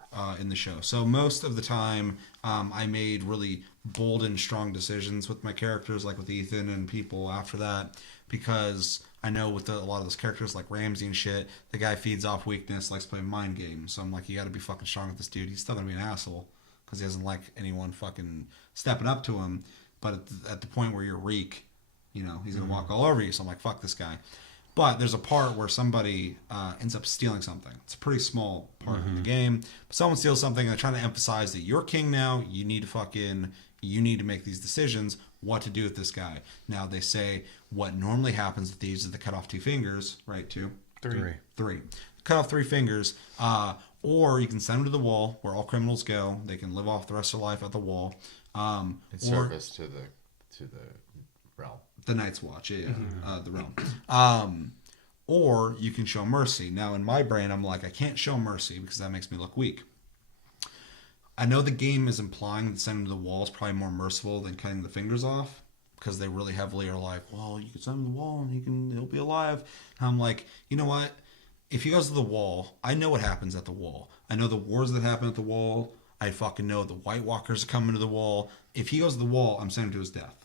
in the show. So most of the time, I made really bold and strong decisions with my characters, like with Ethan and people after that, because I know with a lot of those characters, like Ramsey and shit, the guy feeds off weakness, likes playing mind games. So I'm like, you got to be fucking strong with this dude. He's still gonna be an asshole because he doesn't like anyone fucking stepping up to him. But at the point where you're weak, he's gonna walk all over you. So I'm like, fuck this guy. But there's a part where somebody ends up stealing something. It's a pretty small part of the game. But someone steals something, and they're trying to emphasize that you're king now. You need to make these decisions, what to do with this guy. Now, they say what normally happens with these is they cut off 2 fingers, right? 2? 3. Cut off 3 fingers. Or you can send them to the wall, where all criminals go. They can live off the rest of their life at the wall. In service to the realm. The Night's Watch, the realm. Or you can show mercy. Now, in my brain, I'm like, I can't show mercy because that makes me look weak. I know the game is implying that sending him to the wall is probably more merciful than cutting the fingers off, because they really heavily are like, well, you can send him to the wall and he'll be alive. And I'm like, you know what? If he goes to the wall, I know what happens at the wall. I know the wars that happen at the wall. I fucking know the White Walkers are coming to the wall. If he goes to the wall, I'm sending him to his death.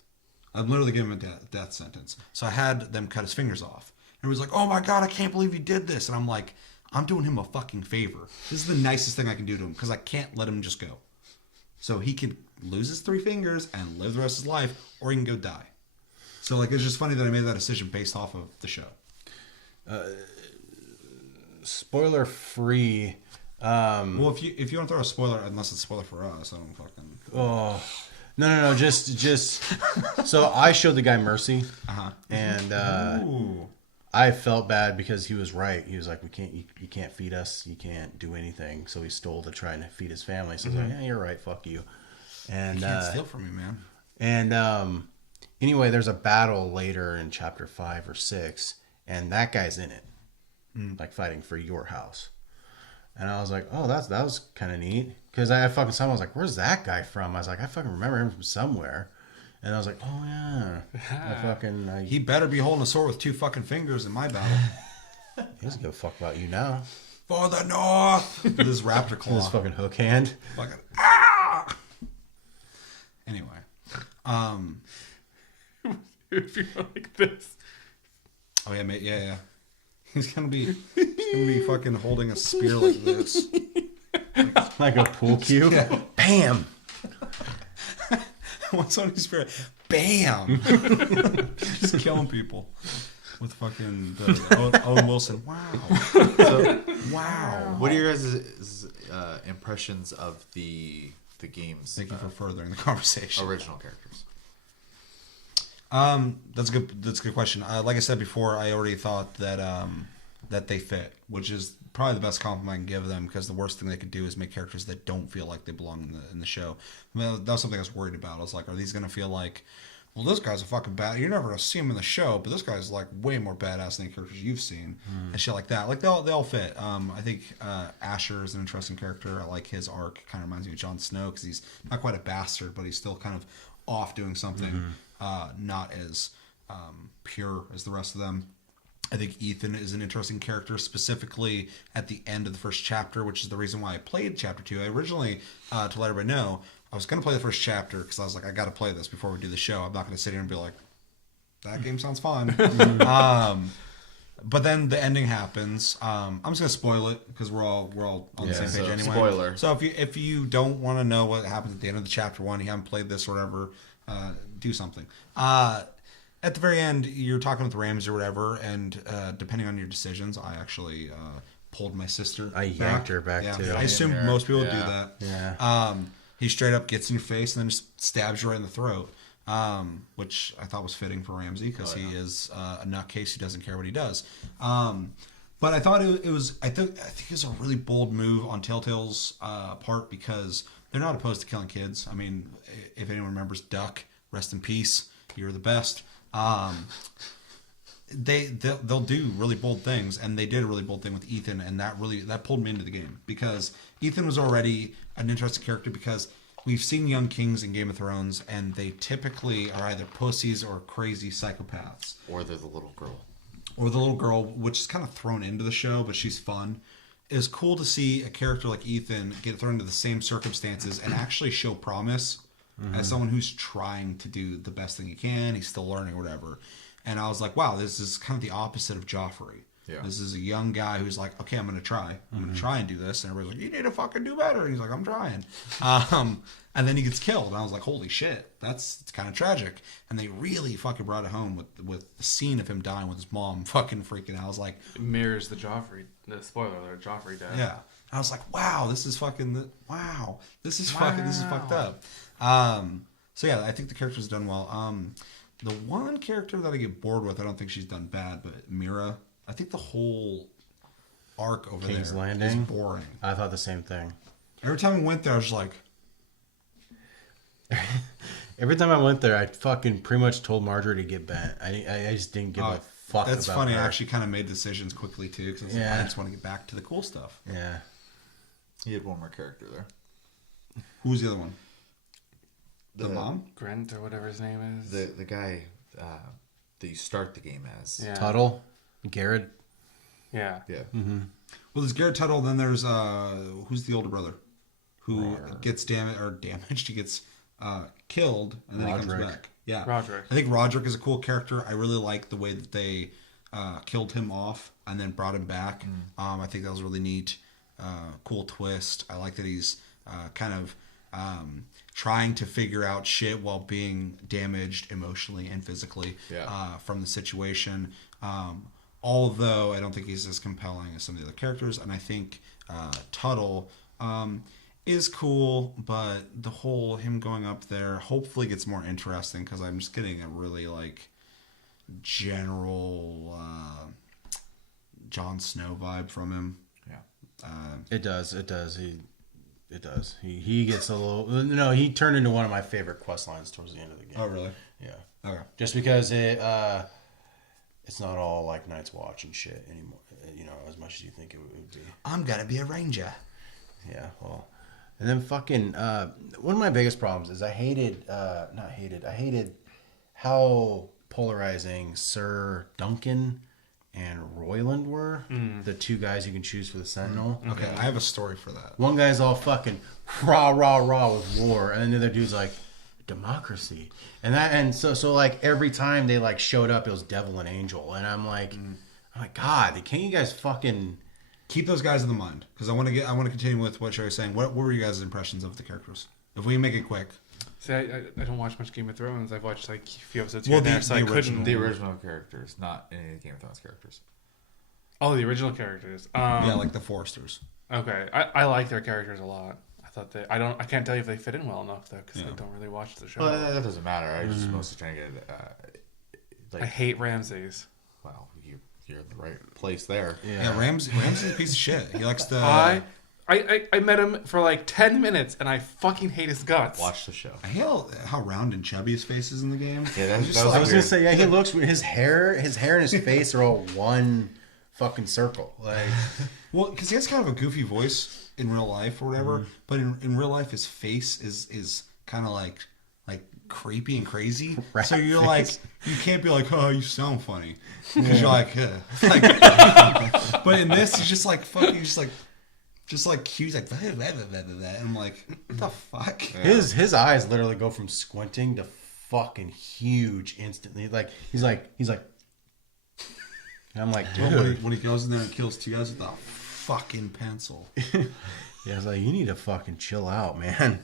I'm literally giving him a death sentence. So I had them cut his fingers off. And he was like, oh my God, I can't believe you did this. And I'm like, I'm doing him a fucking favor. This is the nicest thing I can do to him, because I can't let him just go. So he can lose his 3 fingers and live the rest of his life, or he can go die. So, like, it's just funny that I made that decision based off of the show. Spoiler free. Well, if you don't throw a spoiler, unless it's a spoiler for us, I don't fucking... Oh... No. Just so I showed the guy mercy. And Ooh. I felt bad because he was right. He was like, you can't feed us. You can't do anything. So he stole to try and feed his family. So I was like, yeah, you're right. Fuck you. And You can't steal from me, man. And anyway, there's a battle later in chapter 5 or 6, and that guy's in it, like fighting for your house. And I was like, oh, that was kind of neat, because I fucking saw him. I was like, where's that guy from? I was like, I fucking remember him from somewhere. And I was like, oh yeah, He better be holding a sword with 2 fucking fingers in my battle. he doesn't give a fuck about you now. For the North! With his raptor claw. His fucking hook hand. Fucking, ah! Anyway. If you're like this. Oh yeah, mate. Yeah. He's gonna be fucking holding a spear like this. Like a pool cue. Yeah. Bam! What's on his spear? Bam! Just killing people with fucking Owen Wilson. Wow. So, Wow. what are your guys' impressions of the game's Thank you for furthering the conversation. original characters? That's a good question. Like I said before, I already thought that that they fit, which is probably the best compliment I can give them, because the worst thing they could do is make characters that don't feel like they belong in the show. I mean, that was something I was worried about. I was like, are these going to feel like, well, this guy's a fucking bad. You're never going to see him in the show, but this guy's like way more badass than the characters you've seen and shit like that. Like they all fit. I think Asher is an interesting character. I like his arc. Kind of reminds me of Jon Snow, because he's not quite a bastard, but he's still kind of off doing something not as pure as the rest of them. I think Ethan is an interesting character, specifically at the end of the first chapter, which is the reason why I played chapter 2. I originally, to let everybody know, I was going to play the first chapter because I was like, I got to play this before we do the show. I'm not going to sit here and be like, that game sounds fun. But then the ending happens. I'm just going to spoil it because we're all on the same page anyway. Spoiler. So if you don't want to know what happens at the end of the chapter 1, you haven't played this or whatever, do something. At the very end, you're talking with Ramsey or whatever, and depending on your decisions, I actually pulled my sister. I yanked her back too. I assume most people would do that. Yeah. He straight up gets in your face and then just stabs you right in the throat, which I thought was fitting for Ramsey, because he is a nutcase who doesn't care what he does. But I thought it was. I think it was a really bold move on Telltale's part, because they're not opposed to killing kids. I mean, if anyone remembers Duck, rest in peace. You're the best. They'll do really bold things, and they did a really bold thing with Ethan, and that pulled me into the game, because Ethan was already an interesting character, because we've seen young kings in Game of Thrones, and they typically are either pussies or crazy psychopaths, Or they're the little girl. which is kind of thrown into the show, but she's fun. It's cool to see a character like Ethan get thrown into the same circumstances and actually show promise. As someone who's trying to do the best thing he can. He's still learning or whatever. And I was like, wow, this is kind of the opposite of Joffrey. Yeah. This is a young guy who's like, okay, I'm going to try. I'm going to try and do this. And everybody's like, you need to fucking do better. And he's like, I'm trying. And then he gets killed. And I was like, holy shit, it's kind of tragic. And they really fucking brought it home with the scene of him dying with his mom fucking freaking out. I was like, It mirrors the spoiler alert, Joffrey death. yeah. I was like, wow, this is fucking, this is fucked up. So yeah, I think the character's done well. The one character that I get bored with, I don't think she's done bad, but Mira, I think the whole arc over King's there Landing? is boring. I thought the same thing. Every time we went there, I was like, Every time I went there, I fucking pretty much told Marjorie to get bent. I just didn't give a fuck that's about funny. her. I actually kind of made decisions quickly too, because Yeah. I just want to get back to the cool stuff. Yeah. He had one more character there. Who's the other one? The mom? Grant or whatever his name is. The guy that you start the game as. Yeah. Tuttle, Garrett. Yeah. Yeah. Well, there's Garrett Tuttle. Then there's who's the older brother, who gets damaged. He gets killed, and then he Roderick. comes back. Yeah, Roderick. I think Roderick is a cool character. I really like the way that they killed him off and then brought him back. I think that was really neat. Cool twist. I like that he's kind of trying to figure out shit while being damaged emotionally and physically from the situation. Although I don't think he's as compelling as some of the other characters, and I think Tuttle is cool, but the whole him going up there hopefully gets more interesting, because I'm just getting a really general Jon Snow vibe from him. Yeah. It does. It does. He gets a little. No, he turned into one of my favorite quest lines towards the end of the game. Oh, really? Yeah. Okay. Just because it's not all like Night's Watch and shit anymore. As much as you think it would be. I'm gonna be a ranger. Yeah. Well, and then fucking one of my biggest problems is I hated how polarizing Sir Duncan and Royland were. The two guys you can choose for the Sentinel. Okay, I have a story for that. One guy's all fucking rah with war, and then the other dude's like democracy, and so like every time they like showed up, it was devil and angel, and I'm like, God, can't you guys fucking Keep those guys in the mind, because I want to continue with what Sherry was saying. What were you guys' impressions of the characters? If we make it quick. See, I don't watch much Game of Thrones. I've watched like a few episodes Well, here and there, so I couldn't. The original characters, not any of the Game of Thrones characters. Oh, the original characters. Yeah, like the Foresters. Okay, I like their characters a lot. I thought I can't tell you if they fit in well enough though, because I don't really watch the show. Well, that doesn't matter. I just mostly trying to get I hate Ramses. Well, you're in the right place there. Yeah, Ramsey's a piece of shit. He likes to. I met him for like 10 minutes and I fucking hate his guts. Watch the show. I hate how round and chubby his face is in the game. Yeah, that was I was weird. gonna say, yeah, he looks weird. His hair and his face are all one fucking circle. Like, Well, because he has kind of a goofy voice in real life or whatever, but in real life his face is kind of like creepy and crazy. Rat so you're face. like, you can't be like, oh, you sound funny, because you're like, but in this he's just like fucking, just like cute. He's like, blah, blah, blah, blah, blah. And I'm like, what the fuck? his eyes literally go from squinting to fucking huge instantly. Like he's like. And I'm like, dude. When he goes in there and kills two guys with a fucking pencil. Yeah, I was like, you need to fucking chill out, man.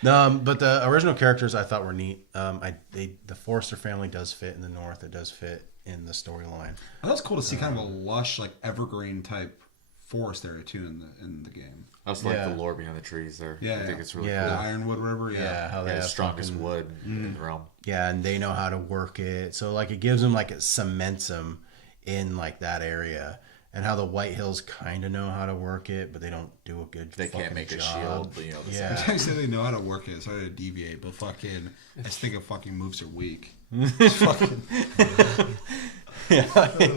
But the original characters I thought were neat. The Forrester family does fit in the North. It does fit in the storyline. That was cool to see kind of a lush, like evergreen type forest area too in the game. I also like the lore behind the trees there. Yeah, I think it's really The cool. ironwood, whatever. Yeah, how they The have strongest fucking- wood in the realm. Yeah, and they know how to work it. So like it gives them like it cements them in like that area. And how the White Hills kind of know how to work it, but they don't do a good. They can't make job. a shield. But, the Yeah. I say they know how to work it. Sorry to deviate, but fucking, I just think of fucking moves are weak. Fucking,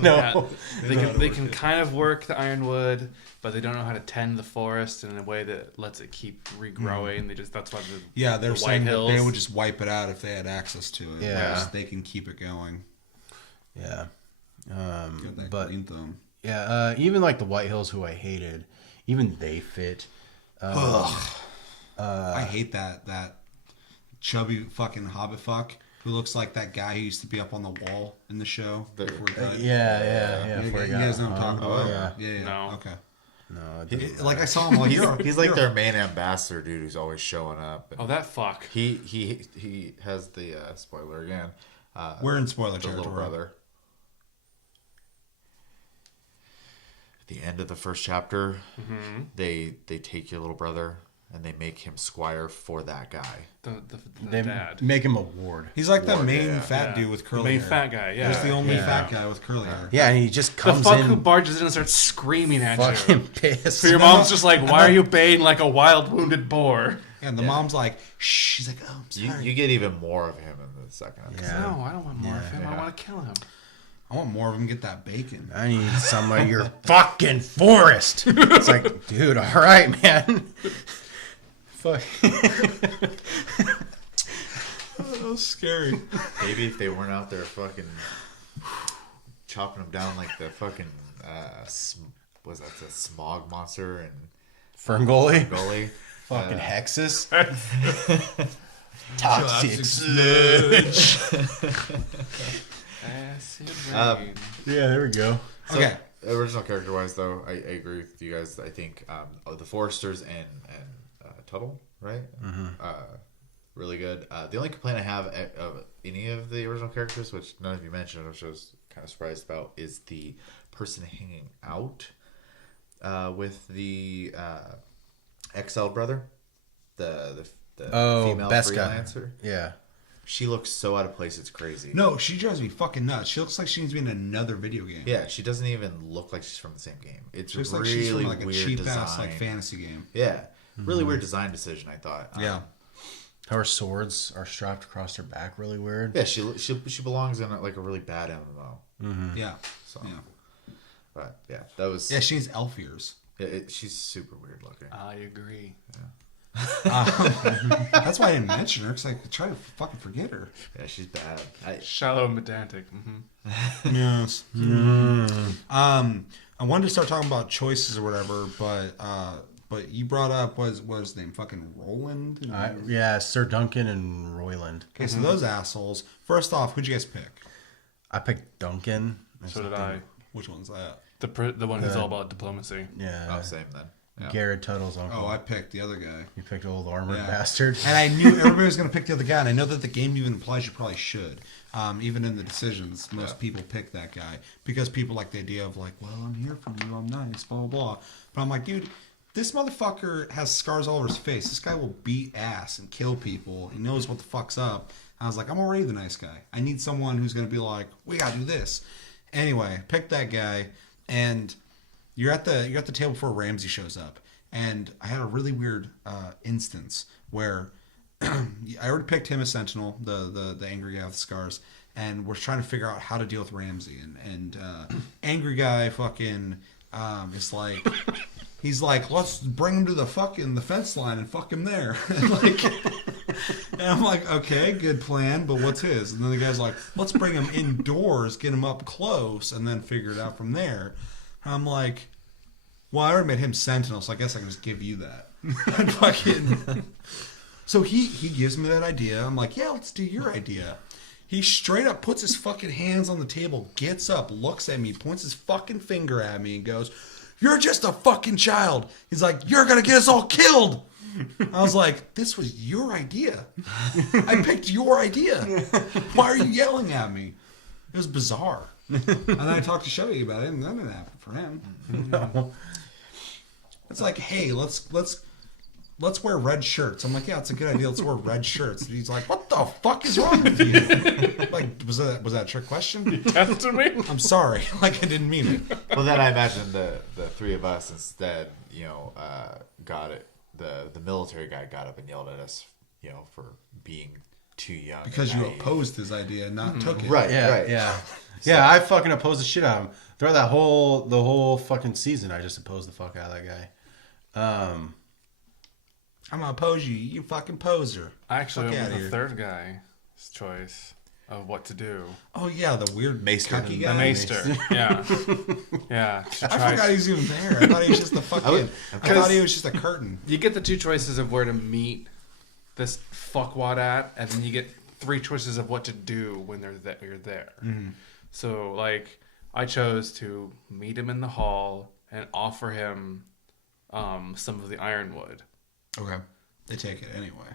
No. Yeah, they can kind of work the ironwood, but they don't know how to tend the forest in a way that lets it keep regrowing. That's why yeah, they're the saying White that Hills. they would just wipe it out if they had access to it. Yeah. Whereas they can keep it going. Yeah. Got that But green thumb. yeah, even like the White Hills, who I hated, even they fit. I hate that chubby fucking hobbit fuck who looks like that guy who used to be up on the wall in the show. Before he died. Yeah. You before he guys got know what I'm talking hung. about? Yeah. Yeah. No. Okay. No, it doesn't Like I saw him like He's like their main ambassador dude who's always showing up. Oh, that fuck. He has the spoiler again. We're in spoiler The territory. little brother. At the end of the first chapter, they take your little brother and they make him squire for that guy. The They dad. make him a ward. He's like the Ward, main yeah. fat dude with curly The main hair. fat guy, yeah. He's the only Yeah. fat guy with curly hair. Yeah, and he just The comes fuck who in barges in and starts screaming at you. fucking pissed. So your mom's just like, why are you baying like a wild wounded boar? And the mom's like, shh. She's like, oh, I'm sorry. You get even more of him in the second episode. Yeah. No, I don't want more of him. I Yeah. want to kill him. I want more of him. Get that bacon. I need some of your fucking forest. It's like, dude, all right, man. Fuck. That was scary. Maybe if they weren't out there fucking chopping them down like the fucking was that the smog monster and Ferngully. Gully. Fucking Hexus. Toxic sludge. Acid rain. Yeah, there we go. Okay. Original character wise, though, I agree with you guys. I think the Foresters and Tuttle, right? Really good. The only complaint I have of any of the original characters, which none of you mentioned, which I was kind of surprised about, is the person hanging out with the exiled brother, the female Beska. freelancer. Yeah. She looks so out of place. It's crazy. No, she drives me fucking nuts. She looks like she needs to be in another video game. Yeah, she doesn't even look like she's from the same game. It's She looks really like she's from like a weird cheap design. ass like fantasy game. Yeah, really weird design decision. I thought. Yeah. Her swords are strapped across her back, really weird. Yeah, she belongs in like a really bad MMO. Yeah. So, Yeah. but yeah, that was. Yeah, she needs elf ears. She's super weird looking. I agree. That's why I didn't mention her, because I try to fucking forget her. Yeah, she's bad. Shallow and pedantic. Yes. I wanted to start talking about choices or whatever, but you brought up what his name? Fucking Roland? Yeah, Sir Duncan and Royland. Okay, so those assholes. First off, who'd you guys pick? I picked Duncan. So did I. Which one's that? The one who's all about diplomacy. Yeah. Oh, same then. Yeah. Garrett Tuttle's uncle. Oh, I picked the other guy. You picked old armored Yeah. bastard. And I knew everybody was going to pick the other guy, and I know that the game even implies you probably should. Even in the decisions, most people pick that guy because people like the idea of like, well, I'm here for you, I'm nice, blah, blah, blah. But I'm like, dude, this motherfucker has scars all over his face. This guy will beat ass and kill people. He knows what the fuck's up. I was like, I'm already the nice guy. I need someone who's going to be like, we got to do this. Anyway, pick that guy, and you're at the table before Ramsey shows up. And I had a really weird instance where I already picked him as Sentinel, the angry guy with scars, and we're trying to figure out how to deal with Ramsey. And angry guy fucking is like, he's like, let's bring him to the fence line and fuck him there. And I'm like, okay, good plan, but what's his? And then the guy's like, let's bring him indoors, get him up close, and then figure it out from there. I'm like, well, I already made him Sentinel, so I guess I can just give you that. And fucking... So he gives me that idea. I'm like, yeah, let's do your idea. He straight up puts his fucking hands on the table, gets up, looks at me, points his fucking finger at me, and goes, you're just a fucking child. He's like, you're going to get us all killed. I was like, this was your idea. I picked your idea. Why are you yelling at me? It was bizarre. And then I talked to Shelby about it, and that didn't happen for him. No. It's like, hey, let's wear red shirts. I'm like, yeah, it's a good idea. Let's wear red shirts. And he's like, what the fuck is wrong with you? Like, was that a trick question? Tested me? I'm sorry. Like, I didn't mean it. Well, then I imagine the three of us instead, got it. The military guy got up and yelled at us, for being too young. Because you opposed his idea and not took it. Right, Yeah, right. yeah. Yeah, I fucking opposed the shit out of him. Throughout the whole fucking season, I just opposed the fuck out of that guy. I'm gonna oppose you. You fucking poser. I actually Fuck went outta with here. the third guy's choice of what to do. Oh yeah, the weird Maester. cocky The guy. Maester. Yeah. Yeah. I forgot he was even there. I thought he was just the fucking. I thought he was just a curtain. You get the two choices of where to meet this fuckwad at, and then you get three choices of what to do when you're there. Mm-hmm. So, like, I chose to meet him in the hall and offer him some of the ironwood. Okay, they take it anyway.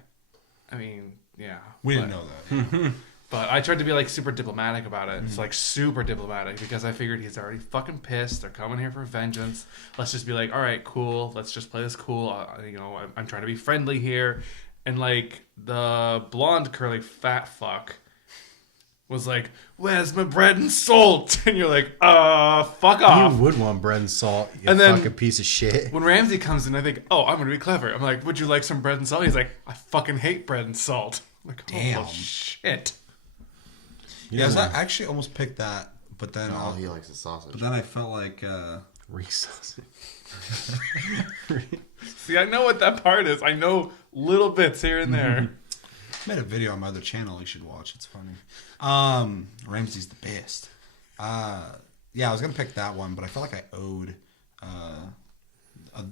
I mean, yeah. We didn't know that. But I tried to be like super diplomatic about it. It's like super diplomatic because I figured he's already fucking pissed. They're coming here for vengeance. Let's just be like, all right, cool. Let's just play this cool. I'm trying to be friendly here. And like the blonde curly fat fuck was like, where's my bread and salt? And you're like, fuck off. You would want bread and salt, you And then- fucking piece of shit. When Ramsey comes in, I think, oh, I'm going to be clever. I'm like, would you like some bread and salt? He's like, I fucking hate bread and salt. I'm like, Damn. oh, shit. Yeah, so I actually almost picked that, but then Oh, he likes the sausage. but then I felt like Reese. See, I know what that part is. I know little bits here and there. I made a video on my other channel you should watch. It's funny. Ramsey's the best. Yeah, I was gonna pick that one, but I felt like I owed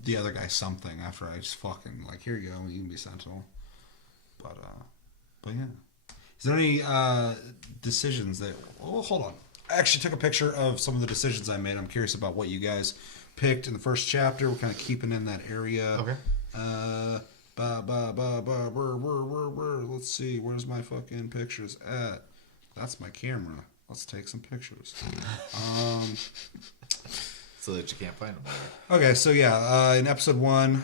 the other guy something after I just fucking like, here you go, you can be Sentinel. But yeah. Is there any decisions that? Oh, hold on. I actually took a picture of some of the decisions I made. I'm curious about what you guys picked in the first chapter. We're kind of keeping in that area. Okay. Let's see. Where's my fucking pictures at? That's my camera. Let's take some pictures. so that you can't find them. Okay, so yeah, in episode 1,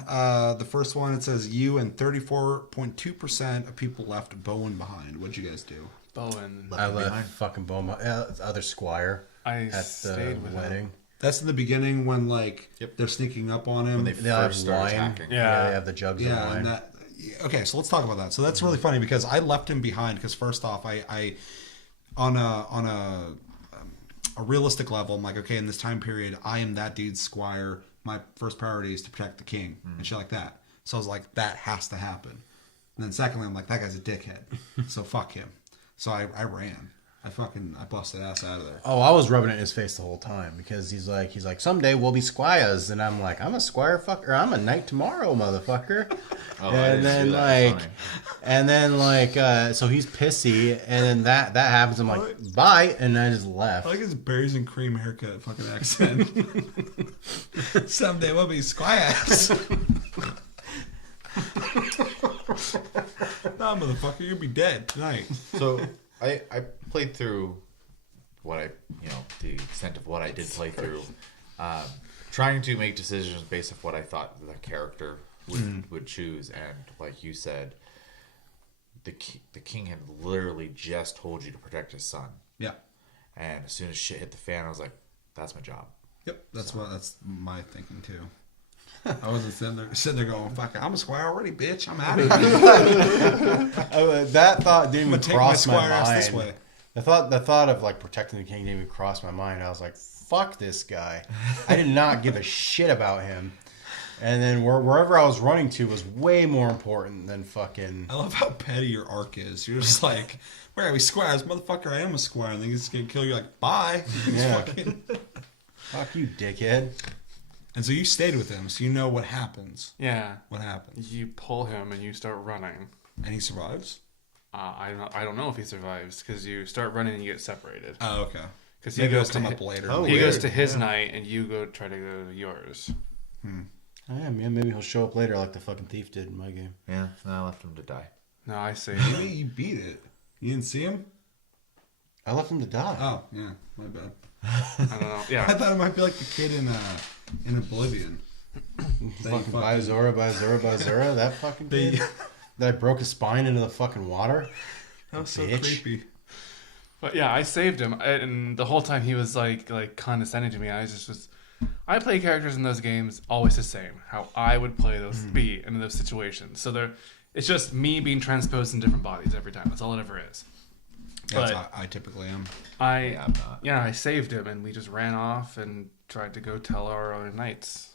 the first one, it says you and 34.2% of people left Bowen behind. What'd you guys do? Bowen. I left fucking Boma, other squire I at the stayed with wedding. him. That's in the beginning when like they're sneaking up on him. When they They have first start wine. attacking. Yeah, they have the jugs of Yeah, wine. and that. Okay, so let's talk about that. So that's really funny because I left him behind because first off, I on a realistic level, I'm like, okay, in this time period, I am that dude's squire. My first priority is to protect the king and shit like that. So I was like, that has to happen. And then secondly, I'm like, that guy's a dickhead, so fuck him. So I ran. I busted ass out of there. Oh, I was rubbing it in his face the whole time because he's like, someday we'll be squires, and I'm like, I'm a squire fucker. I'm a knight tomorrow, motherfucker. Oh, I didn't see that. That's funny. So he's pissy, and then that happens. I'm like, bye, and I just left. I like his berries and cream haircut fucking accent. Someday we'll be squires. Nah, motherfucker, you'll be dead tonight. So I played through the extent of what I did play through, trying to make decisions based off what I thought the character would choose. And like you said, the king had literally just told you to protect his son. Yeah. And as soon as shit hit the fan, I was like, that's my job. Yep, that's my thinking too. I wasn't sitting there going, "Fuck, I'm a squire already, bitch. I'm out of here." That thought didn't even take my cross my squire ass this mind. way. The thought of like protecting the king didn't even cross my mind. I was like, fuck this guy. I did not give a shit about him. And then wherever I was running to was way more important than fucking. I love how petty your arc is. You're just like, "Where are we squires, motherfucker? I am a squire." And then he's gonna kill you. Like, bye. Yeah. Fuck you, dickhead. And so you stayed with him, so you know what happens. Yeah. What happens? You pull him and you start running. And he survives. I don't know if he survives because you start running and you get separated. Oh, okay. Because Maybe it'll come up later. Oh, he weird. goes to his night and you try to go to yours. Oh, yeah, man, maybe he'll show up later like the fucking thief did in my game. Yeah, and I left him to die. No, I say Maybe you beat it. You didn't see him? I left him to die. Oh, yeah. My bad. I don't know. I Yeah. thought it might be like the kid in Oblivion. Fucking by Zora, that fucking kid. That I broke his spine into the fucking water. That was so Bitch. creepy. But yeah, I saved him, and the whole time he was like condescending to me. I play characters in those games always the same, how I would play those be in those situations. So it's just me being transposed in different bodies every time. That's all it ever is. Yeah, that's But how I typically am. I'm not. I saved him, and we just ran off and tried to go tell our other knights.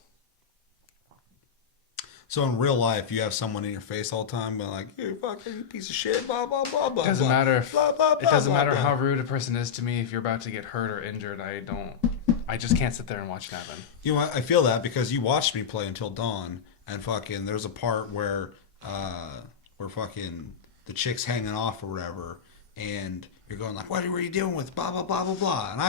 So in real life, you have someone in your face all the time, being like, "You fucking piece of shit," blah blah blah blah. It doesn't blah, matter if blah, blah, it doesn't blah, matter blah. how rude a person is to me. If you're about to get hurt or injured, I just can't sit there and watch it happen. You know what? I feel that because you watched me play Until Dawn, and fucking there's a part where fucking the chick's hanging off or whatever, and you're going like, "What were you doing with blah blah blah blah blah?" And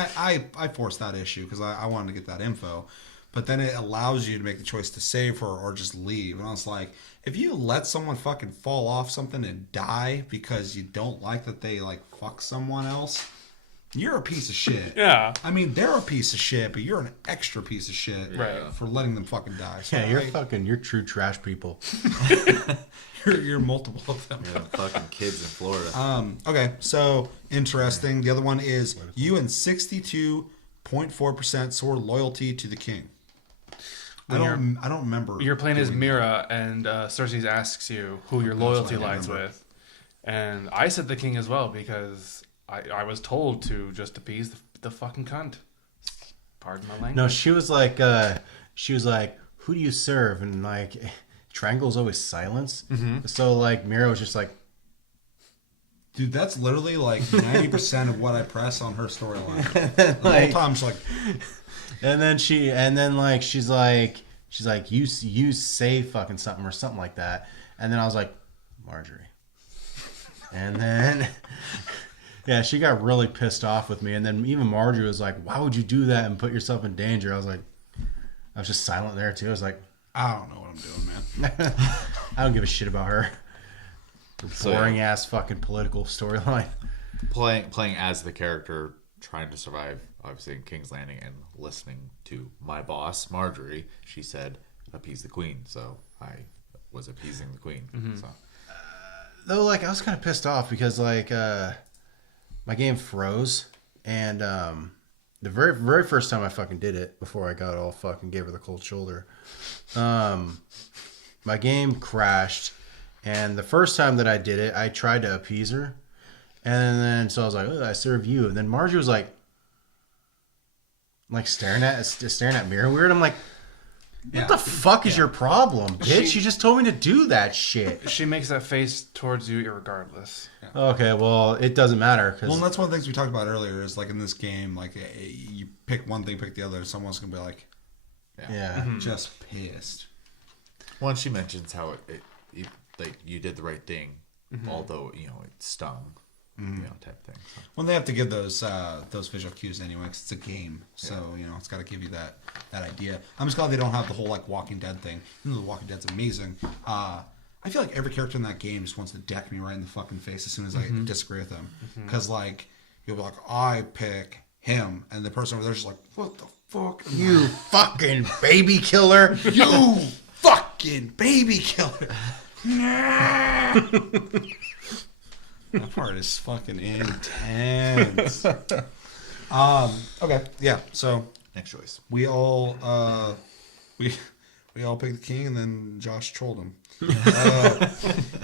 I forced that issue because I wanted to get that info. But then it allows you to make the choice to save her or just leave. And I was like, if you let someone fucking fall off something and die because you don't like that they like fuck someone else, you're a piece of shit. Yeah. I mean, they're a piece of shit, but you're an extra piece of shit Right. for letting them fucking die. So Yeah, you're true trash people. you're multiple of them. Yeah, the fucking kids in Florida. Okay, so interesting. The other one is you and 62.4% swore loyalty to the king. I don't remember. You're playing as doing Mira, and Cersei asks you who your loyalty what I lies remember. with. And I said the king as well because I was told to just appease the fucking cunt. Pardon my language. No, she was like, who do you serve? And like, triangle's always silence. Mm-hmm. So like, Mira was just like, Dude, that's literally like 90% of what I press on her storyline. The whole like, time she's like, and then she's like, you say fucking something or something like that. And then I was like, Marjorie. And then, yeah, she got really pissed off with me. And then even Marjorie was like, why would you do that and put yourself in danger? I was just silent there too. I was like, I don't know what I'm doing, man. I don't give a shit about her. So, Boring ass fucking political storyline. playing as the character trying to survive, obviously, in King's Landing and listening to my boss, Marjorie. She said, appease the queen. So I was appeasing the queen. So. Though, like, I was kind of pissed off because, like, my game froze. And the very, very first time I fucking did it, before I got all fucking gave her the cold shoulder, my game crashed. And the first time that I did it, I tried to appease her. And then, so I was like, oh, I serve you. And then Margie was like staring at me weird. I'm like, what the fuck is your problem, bitch? You just told me to do that shit. She makes that face towards you irregardless. Okay, well, it doesn't matter. Well, and that's one of the things we talked about earlier is like in this game, like you pick one thing, pick the other. Someone's going to be like, just pissed. Once she mentions how it like you did the right thing, although, it stung. Type thing. So. Well, they have to give those visual cues anyway, because it's a game. So it's got to give you that idea. I'm just glad they don't have the whole like Walking Dead thing. Even though The Walking Dead's amazing, I feel like every character in that game just wants to deck me right in the fucking face as soon as I disagree with them. Because like you'll be like, I pick him, and the person over there's just like, what the fuck? You fucking baby killer! You fucking baby killer! That part is fucking intense. Okay, yeah. So Next choice. we all we all picked the king, and then Josh trolled him.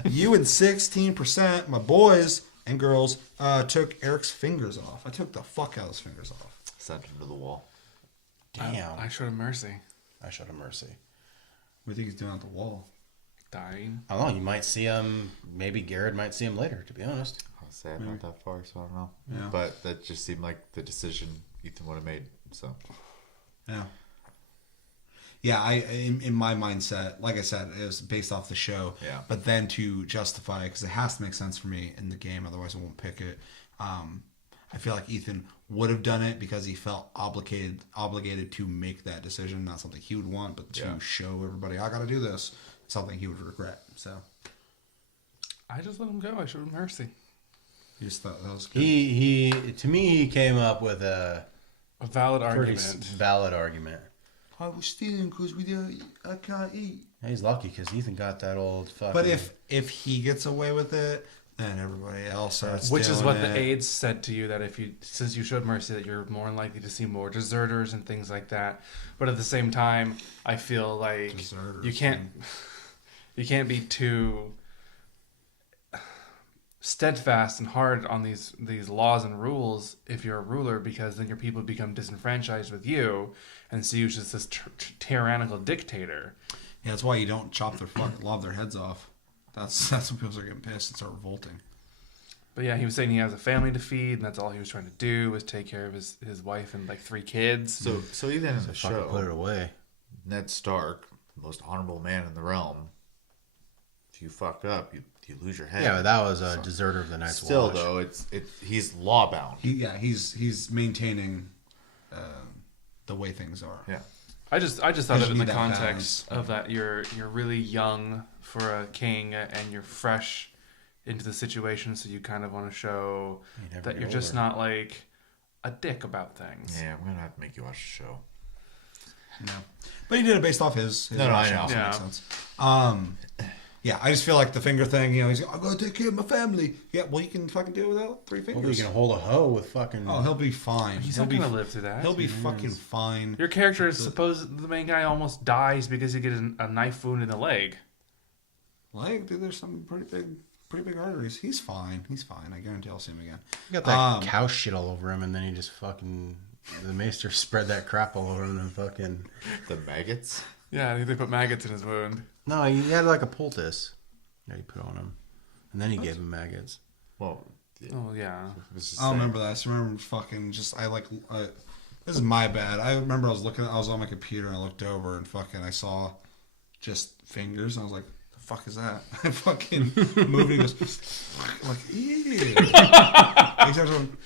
You and 16%, my boys and girls, took Eric's fingers off. I took the fuck out of his fingers off. Sent him to the wall. Damn. I showed him mercy. I showed him mercy. What do you think he's doing at the wall? Dying. I don't know. You might see him. Maybe Garrett might see him later, to be honest. I'll say I'm not that far, so I don't know. Yeah. But that just seemed like the decision Ethan would have made. So. Yeah. Yeah, in my mindset, like I said, it was based off the show. Yeah. But then to justify it, because it has to make sense for me in the game, otherwise I won't pick it. I feel like Ethan would have done it because he felt obligated to make that decision. Not something he would want, but to show everybody, I got to do this. Something he would regret. So I just let him go. I showed him mercy. you just thought that was good. He to me, he came up with a valid pretty argument. valid argument. I was stealing because I can't eat. He's lucky because Ethan got that old fucking... But if he gets away with it, then everybody else starts Which is doing what it. the aides said to you, that since you showed mercy, that you're more likely to see more deserters and things like that. But at the same time, I feel like Deserters, you can't be too steadfast and hard on these laws and rules if you're a ruler, because then your people become disenfranchised with you and see you as this tyrannical dictator. Yeah, that's why you don't chop their lob their heads off. That's when people start getting pissed and start revolting. But yeah, he was saying he has a family to feed, and that's all he was trying to do was take care of his wife and like 3 kids. So even in the fucking show, put it away. Ned Stark, the most honorable man in the realm, if you fucked up, you lose your head. Yeah, but that was a deserter of the Night's Still, Watch. though, he's law bound. He's maintaining the way things are. Yeah. I just thought Because that you in the need that context balance. of that you're really young for a king and you're fresh into the situation, so you kind of want to show You never that get you're just older. not like a dick about things. Yeah, we're gonna have to make you watch the show. No. But he did it based off his No, I rationale, know. so it makes Yeah. sense. Yeah, I just feel like the finger thing, he's like, I'm going to take care of my family. Yeah, well, you can fucking do it without 3 Well, fingers. you can hold a hoe with fucking... Oh, he'll be fine. He's he'll not be gonna live through that. He'll be fucking fine. Your character is supposed the main guy almost dies because he gets a knife wound in the leg. Like, dude, there's some pretty big arteries. He's fine. I guarantee I'll see him again. He got that cow shit all over him, and then he just fucking... The maester spread that crap all over him and fucking... The maggots. Yeah, I think they put maggots in his wound. No, he had like a poultice that he put on him. And then he gave him maggots. Well, Oh yeah. it was just I don't saying. remember that. I just remember fucking just this is my bad. I remember I was on my computer and I looked over and fucking I saw just fingers and I was like, the fuck is that? I fucking moved and he goes like ew. He starts going,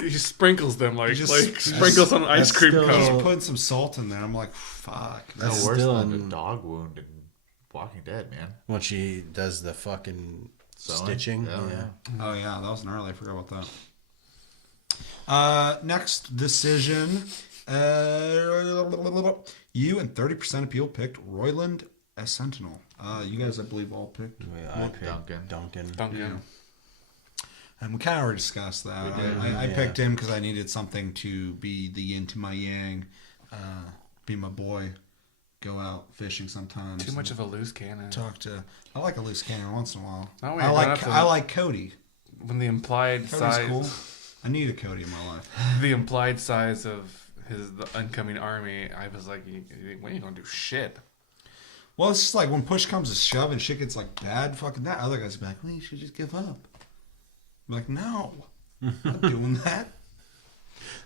He sprinkles them like just- sprinkles on an ice that's cream still- he's cone. putting some salt in there. I'm like, fuck. That's No worse still than a in- dog wound in Walking Dead, man. When she does the fucking Sewing? stitching. Yeah. Yeah. Oh yeah, that was gnarly. I forgot about that. Next decision. You and 30% of people picked Royland as Sentinel. You guys, I believe, all picked. I picked Duncan. Yeah. And we kind of already discussed that. I picked him because I needed something to be the yin to my yang, be my boy, go out fishing sometimes. Too much of a loose cannon. I like a loose cannon once in a while. Oh, wait, I like Cody. When the implied Cody's size, cool. I need a Cody in my life. the implied size of the oncoming army, I was like, "When are you gonna do shit?" Well, it's just like when push comes to shove and shit gets like bad, fucking that other guy's be like, well, you should just give up. I'm like, no, I'm not doing that.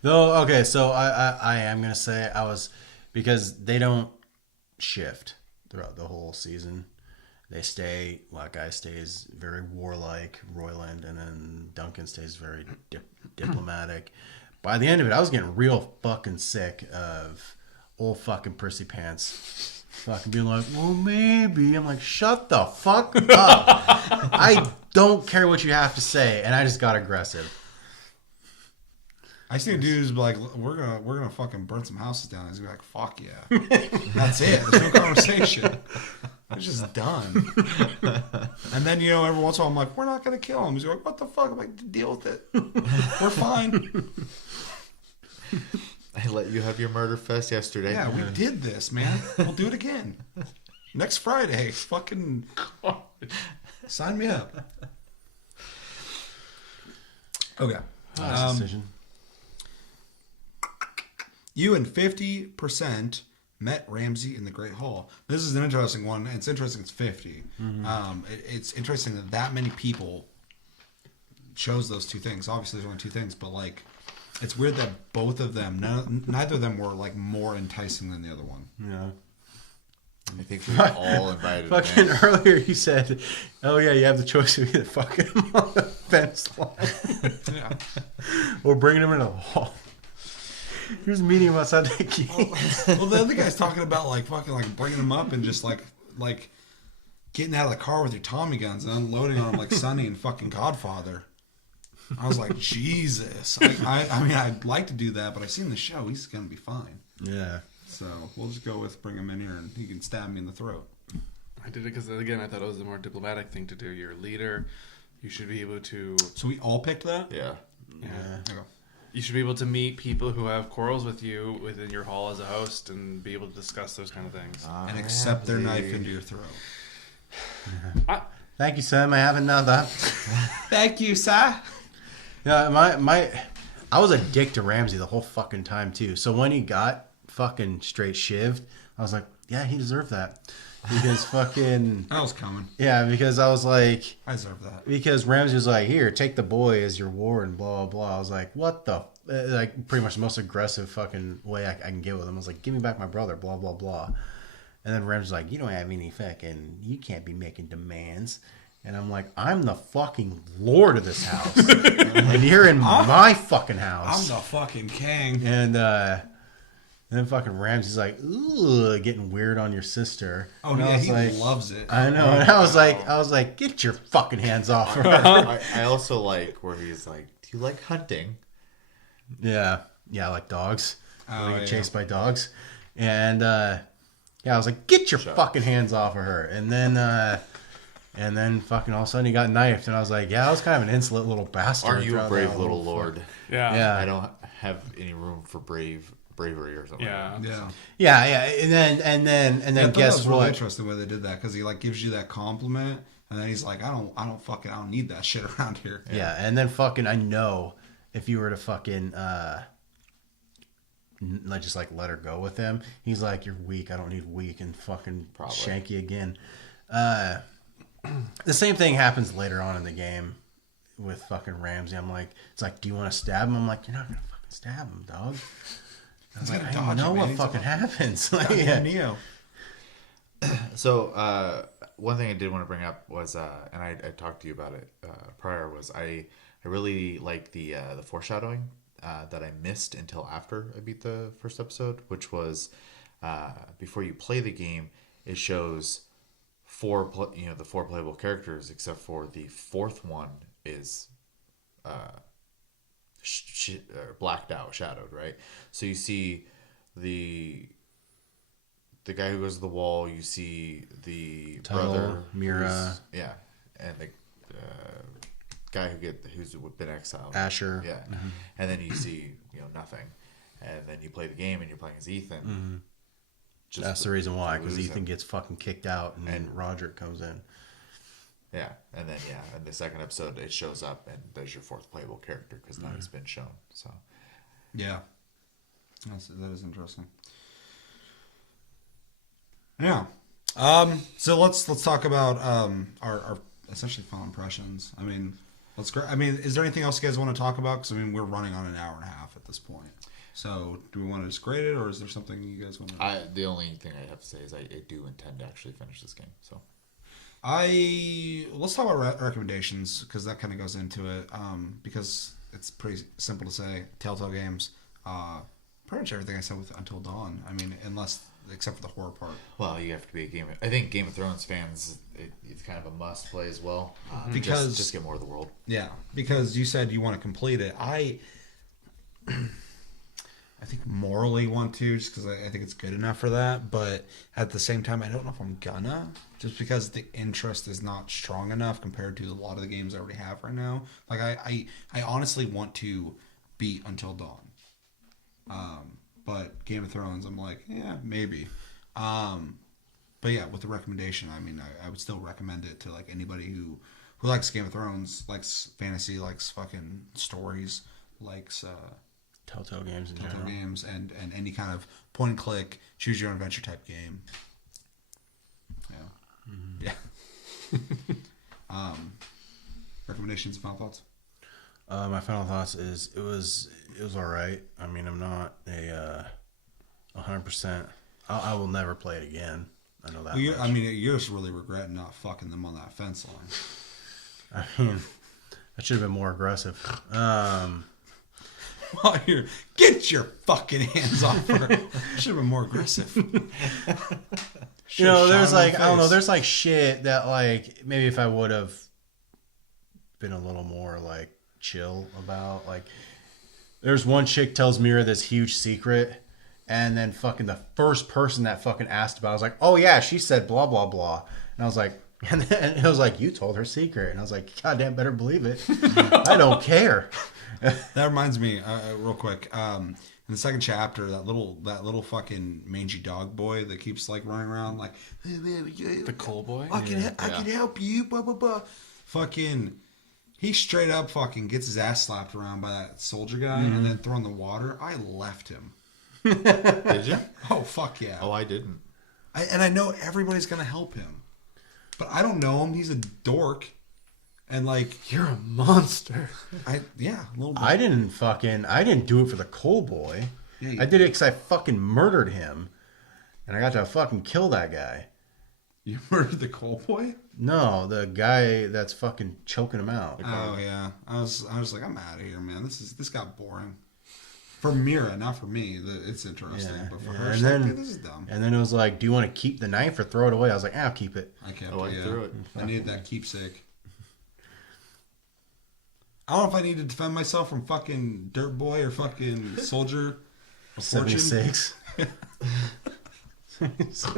Though, okay, so I am gonna say because they don't shift throughout the whole season. They stay. Black Guy stays very warlike, Royland, and then Duncan stays very diplomatic. By the end of it, I was getting real fucking sick of old fucking Prissy Pants fucking being like, well, maybe. I'm like, shut the fuck up. I don't care what you have to say, and I just got aggressive. I see a dude who's like, we're gonna fucking burn some houses down. He's gonna be like, fuck yeah. That's it. There's no conversation. It's just done. And then, every once in a while I'm like, we're not gonna kill him. He's like, what the fuck? I'm like, deal with it. We're fine. I let you have your murder fest yesterday. Yeah, we did this, man. We'll do it again. Next Friday. Fucking sign me up. Okay. Last decision. You and 50% met Ramsey in the Great Hall. This is an interesting one. It's interesting it's 50. Mm-hmm. It's interesting that many people chose those two things. Obviously, there's only two things, but like, it's weird that both of them, neither of them were like more enticing than the other one. Yeah. I think we all invited him. Fucking earlier you said, oh yeah, you have the choice of either fucking him on the fence line Yeah. or bringing him into the hall. Here's meeting him outside the gate. Well, the other guy's talking about like fucking like bringing him up and just like getting out of the car with your Tommy guns and unloading on him like Sonny and fucking Godfather. I was like, Jesus. I mean, I'd like to do that, but I've seen the show. He's gonna be fine. Yeah. So we'll just go with bring him in here and he can stab me in the throat. I did it because, again, I thought it was the more diplomatic thing to do. You're a leader. You should be able to... So we all picked that? Yeah. Okay. You should be able to meet people who have quarrels with you within your hall as a host and be able to discuss those kind of things. And accept their knife into your throat. Thank you, Sam. I haven't known that. Thank you, sir. Yeah, I was a dick to Ramsey the whole fucking time too. So when he got fucking straight shivved, I was like, yeah, he deserved that. Because fucking... That was coming. Yeah, because I was like... I deserve that. Because Ramsey was like, here, take the boy as your ward and blah, blah, blah. I was like, what the... Like, pretty much the most aggressive fucking way I can get with him. I was like, give me back my brother, blah, blah, blah. And then Ramsey's like, you don't have any fucking... You can't be making demands. And I'm like, I'm the fucking lord of this house. And you're in my fucking house. I'm the fucking king. And then fucking Ramsey's like, ooh, getting weird on your sister. Oh, and yeah, he like, loves it. I know. And I was like, get your fucking hands off her. I also like where he's like, do you like hunting? Yeah, I like dogs. Oh, Get chased by dogs. And I was like, get your fucking hands off of her. And then fucking all of a sudden he got knifed. And I was like, yeah, I was kind of an insolent little bastard. Are you a brave little lord? Yeah. I don't have any room for bravery or something. Yeah. Yeah. And then guess was really what? interesting the way they did that because he like gives you that compliment and then he's like, I don't need that shit around here. Yeah. And then fucking, I know if you were to fucking, like just like let her go with him, he's like, you're weak. I don't need weak, and fucking shank you again. The same thing happens later on in the game with fucking Ramsey. I'm like, it's like, do you want to stab him? I'm like, you're not gonna fucking stab him, dog. I was like, I don't know what fucking happens. Like, Neo. So one thing I did want to bring up was, and I talked to you about it prior, was I really like the foreshadowing that I missed until after I beat the first episode, which was before you play the game, it shows the four playable characters, except for the fourth one is blacked out, shadowed, right? So you see the guy who goes to the wall. You see the Tuttle, brother, Mira, and the guy who's been exiled, Asher. yeah, and then you see nothing, and then you play the game and you're playing as Ethan. That's the reason why, because lose Ethan him. gets fucking kicked out and then Roderick comes in. Yeah, and then in the second episode it shows up and there's your fourth playable character because now he's been shown. So Yeah, that is interesting. Yeah. So let's talk about our essentially final impressions. I mean, is there anything else you guys want to talk about? Because I mean, we're running on an hour and a half at this point. So do we want to just grade it, or is there something you guys want to? the only thing I have to say is I do intend to actually finish this game. So let's talk about recommendations, because that kind of goes into it. Because it's pretty simple to say. Telltale games. Pretty much everything I said with Until Dawn. I mean, except for the horror part. well, you have to be I think Game of Thrones fans, it's kind of a must play as well. Because just get more of the world. Yeah, because you said you want to complete it. I think morally want to, just because I think it's good enough for that. But at the same time, I don't know if I'm gonna, just because the interest is not strong enough compared to a lot of the games I already have right now. Like I honestly want to beat Until Dawn. But Game of Thrones, I'm like, yeah, maybe. But yeah, with the recommendation, I mean, I would still recommend it to like anybody who likes Game of Thrones, likes fantasy, likes fucking stories, likes Telltale games in Telltale general. games, and any kind of point and click, choose your own adventure type game. Yeah. Yeah. Recommendations, final thoughts? My final thoughts is it was all right. I mean, I'm not a 100%. I will never play it again. I know that. Well, much. I mean, you're just really regretting not fucking them on that fence line. I mean, I should have been more aggressive. While you're, get your fucking hands off her. Should have been more aggressive. You know, there's Shot her in like, the I don't know, face. there's like shit that like maybe if I would have been a little more like chill about, like there's one chick tells Mira this huge secret, and then fucking the first person that fucking asked about it, I was like, oh yeah, she said blah blah blah, and I was like, and then it was like, you told her secret, and I was like, goddamn, better believe it. I don't care. That reminds me, real quick. In the second chapter, that little fucking mangy dog boy that keeps like running around like The coal boy. I can help you. Blah blah blah. Fucking, he straight up fucking gets his ass slapped around by that soldier guy and then thrown in the water. I left him. Did you? Oh fuck yeah. Oh, I didn't. And I know everybody's gonna help him, but I don't know him. He's a dork, and like You're a monster. a little bit. I didn't do it for the coal boy. Yeah, you- I did it because I fucking murdered him, and I got to fucking kill that guy. You murdered the coal boy? No, the guy that's fucking choking him out. Oh yeah, I was like, I'm out of here, man. This got boring. For Mira, not for me. It's interesting, Yeah, but for yeah. her, And she's like, then- "Hey, this is dumb. And then it was like, do you want to keep the knife or throw it away? I was like, I'll keep it. I can't. Oh, I threw it. I needed that keepsake. I don't know if I need to defend myself from fucking Dirt Boy or fucking Soldier of Fortune. 76. As soon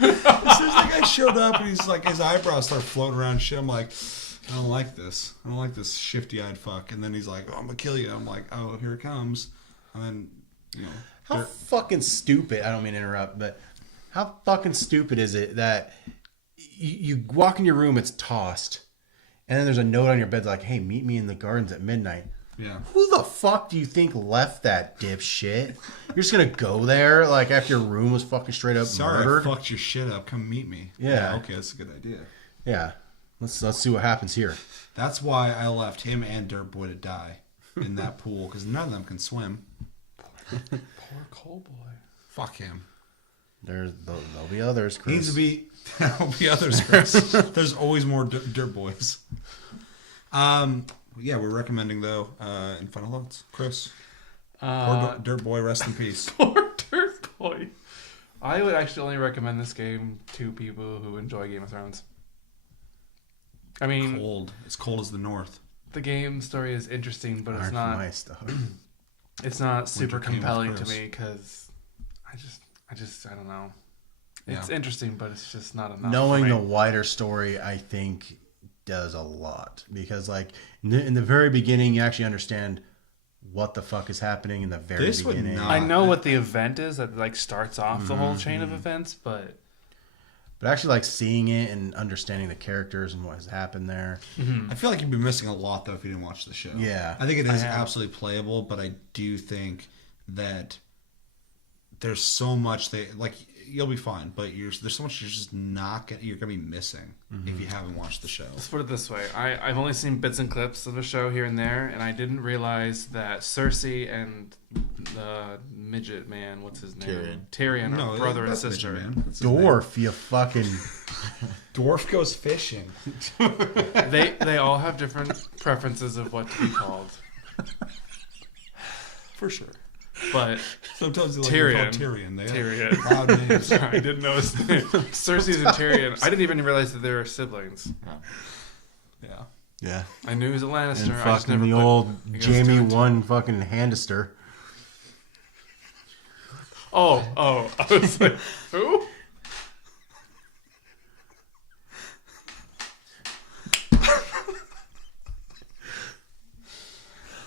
as that guy showed up and he's like, his eyebrows start floating around and shit, I'm like, I don't like this. I don't like this shifty-eyed fuck. And then he's like, oh, I'm gonna kill you. I'm like, oh, here it comes. And then, you know, How fucking stupid, I don't mean to interrupt, but how fucking stupid is it that you walk in your room, it's tossed, and then there's a note on your bed like, hey, meet me in the gardens at midnight. yeah. Who the fuck do you think left that dipshit? You're just gonna go there like after your room was fucking straight up Sorry, murdered? I fucked your shit up. Come meet me. Yeah. Okay, that's a good idea. Yeah. Let's see what happens here. That's why I left him and Dirt Boy to die in that pool, because none of them can swim. Poor coal boy. Fuck him. There'll be others, Chris. Needs to be. There'll be others, Chris. There's always more dirt boys. Yeah, we're recommending though. In final thoughts, Chris. Poor Dirt Boy, rest in peace. Poor Dirt Boy. I would actually only recommend this game to people who enjoy Game of Thrones. I mean, Cold. It's cold as the north. the game story is interesting, but it's Aren't not. my stuff. It's not super Winter came with compelling to Chris. me because I don't know. It's Yeah. interesting, but it's just not enough. Knowing for the me. wider story, I think, does a lot. Because, like, in the very beginning, you actually understand what the fuck is happening in the very This would beginning. not- I know what the event is that like starts off the whole chain of events, but But actually, like, seeing it and understanding the characters and what has happened there. I feel like you'd be missing a lot though if you didn't watch the show. Yeah. I think it is I have. absolutely playable, but I do think that there's so much like you'll be fine, but there's so much you're just not gonna be missing if you haven't watched the show. let's put it this way: I've only seen bits and clips of the show here and there, and I didn't realize that Cersei and the midget man, what's his name, Tyrion, are brother and that's sister. Midget, man. That's his name. Dwarf, you fucking... Dwarf goes fishing. They all have different preferences of what to be called, For sure. but Sometimes they Tyrion. Tyrion. They have Tyrion. loud names. I didn't know his name. Cersei's and Tyrion. I didn't even realize that they were siblings. Yeah. Yeah. I knew he was a Lannister. And I just fucking never the put old against Jamie two and two. 1 fucking Handister. Oh, I was like, who?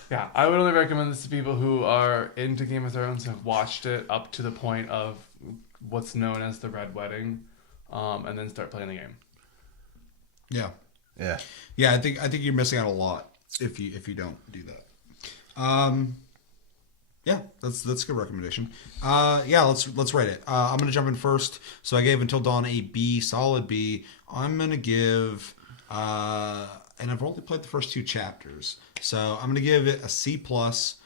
Yeah, I would only recommend this to people who are into Game of Thrones and have watched it up to the point of what's known as the Red Wedding, and then start playing the game. Yeah. Yeah. Yeah, I think you're missing out a lot if you don't do that. Yeah, that's a good recommendation. Yeah, let's rate it. I'm gonna jump in first. So I gave Until Dawn a B, solid B. I'm gonna give, and I've only played the first 2 chapters, so I'm gonna give it a C plus,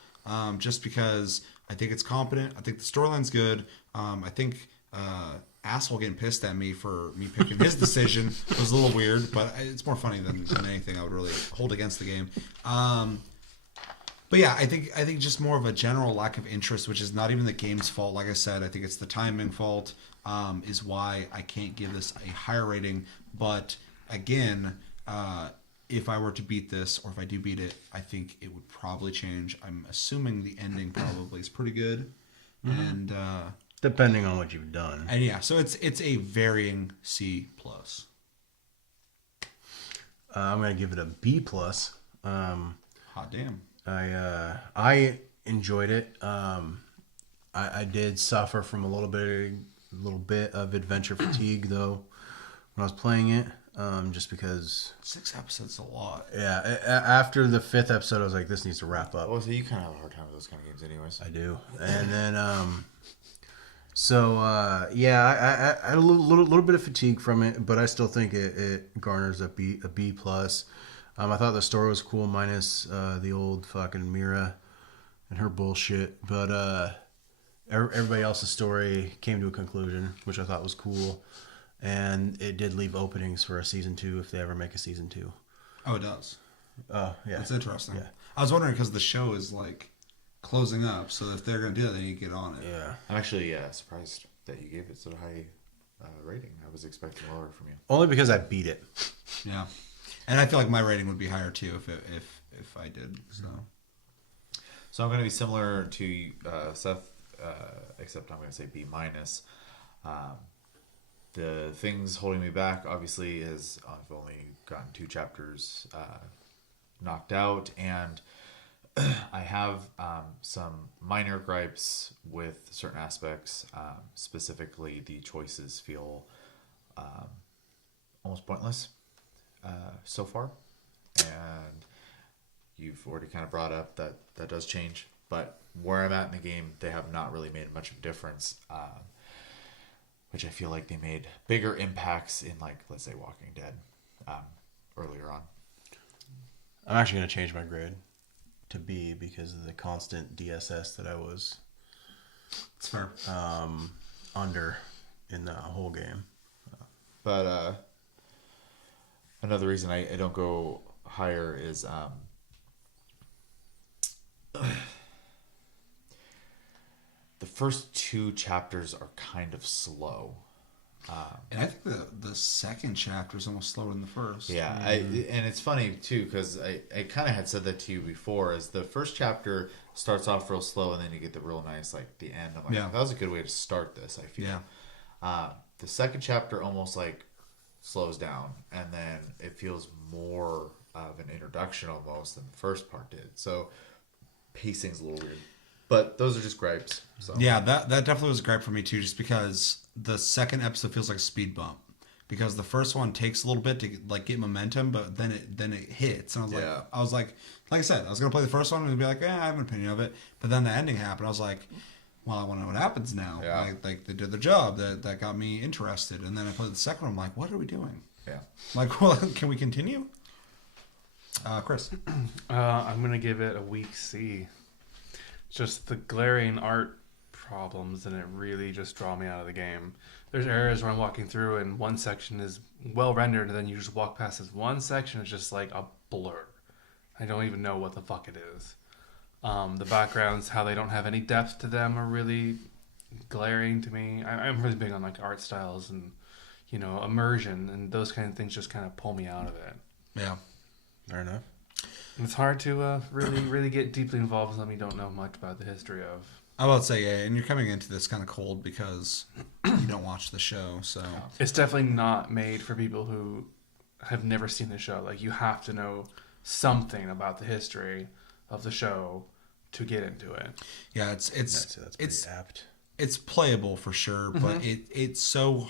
just because I think it's competent. I think the storyline's good. I think asshole getting pissed at me for me picking his decision was a little weird, but it's more funny than anything I would really hold against the game. But yeah, I think just more of a general lack of interest, which is not even the game's fault. Like I said, I think it's the timing fault, is why I can't give this a higher rating. But again, if I were to beat this, or if I do beat it, I think it would probably change. I'm assuming the ending probably is pretty good, and Depending on what you've done. yeah, so it's a varying C plus. I'm going to give it a B plus. Hot damn. I enjoyed it. I did suffer from a little bit of adventure fatigue though when I was playing it. Just because 6 episodes is a lot. after the 5th episode I was like, this needs to wrap up. Oh, so you kind of have a hard time with those kind of games, anyways. I do. And then yeah, I had a little bit of fatigue from it, but I still think it garners a B plus. I thought the story was cool, minus the old fucking Mira and her bullshit. But everybody else's story came to a conclusion, which I thought was cool. And it did leave openings for a season 2 if they ever make a season 2. Oh, it does. Oh, yeah. That's interesting. Yeah. I was wondering because the show is like closing up, so if they're gonna do that, they need to get on it. Yeah. I'm actually surprised that you gave it such a high rating. I was expecting lower from you. Only because I beat it. Yeah, and I feel like my rating would be higher too if I did. So I'm going to be similar to Seth, except I'm going to say B minus. The things holding me back, obviously, is I've only gotten 2 chapters knocked out, and I have some minor gripes with certain aspects. Specifically, the choices feel almost pointless so far, and you've already kind of brought up that does change. But where I'm at in the game, they have not really made much of a difference, which I feel like they made bigger impacts in, like, let's say, Walking Dead earlier on. I'm actually going to change my grade to B because of the constant DSS that I was It's fair. under in the whole game. But another reason I don't go higher is the first 2 chapters are kind of slow. And I think the second chapter is almost slower than the first. Yeah, and it's funny too because I kind of had said that to you before. Is the first chapter starts off real slow and then you get the real nice like the end. I'm like, that was a good way to start this. I feel. Yeah. The second chapter almost like slows down and then it feels more of an introduction almost than the first part did. So pacing's a little weird, but those are just gripes. So Yeah, that definitely was a gripe for me too, just because the second episode feels like a speed bump. Because the first one takes a little bit to like get momentum, but then it hits, and I was like I said, I was gonna play the first one and be like, I have an opinion of it, but then the ending happened. I was like, well, I want to know what happens now. Yeah. Like they did their job, that got me interested, and then I played the second one. I'm like, what are we doing? Yeah. Like, well, can we continue? Chris. I'm gonna give it a weak C. Just the glaring art problems, and it really just draw me out of the game. There's areas where I'm walking through, and one section is well rendered, and then you just walk past this one section. It's just like a blur. I don't even know what the fuck it is. The backgrounds, how they don't have any depth to them, are really glaring to me. I'm really big on like art styles and immersion, and those kind of things just kind of pull me out of it. Yeah. Fair enough. It's hard to really get deeply involved with them you don't know much about the history of. I will say, yeah, and you're coming into this kind of cold because you don't watch the show, so It's definitely not made for people who have never seen the show. Like, you have to know something about the history of the show to get into it. yeah, it's That's pretty apt. it's playable for sure, but it's so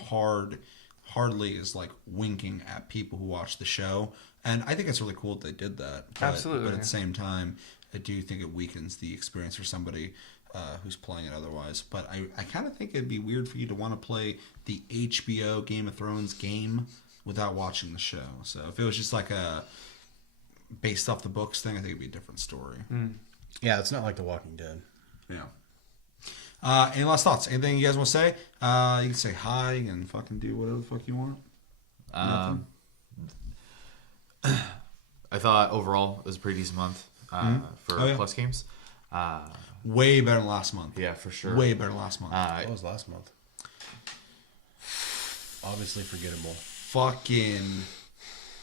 hardly is like winking at people who watch the show, and I think it's really cool that they did that. Absolutely. But at the same time, I do think it weakens the experience for somebody who's playing it otherwise. But I kind of think it'd be weird for you to want to play the HBO Game of Thrones game without watching the show. So if it was just like a based off the books thing, I think it'd be a different story. Yeah, it's not like The Walking Dead. Yeah. Any last thoughts? Anything you guys want to say? You can say hi and fucking do whatever the fuck you want. Nothing? I thought overall it was a pretty decent month for Plus games. Way better than last month. Yeah, for sure. Way better than last month. What was last month? Obviously forgettable. Fucking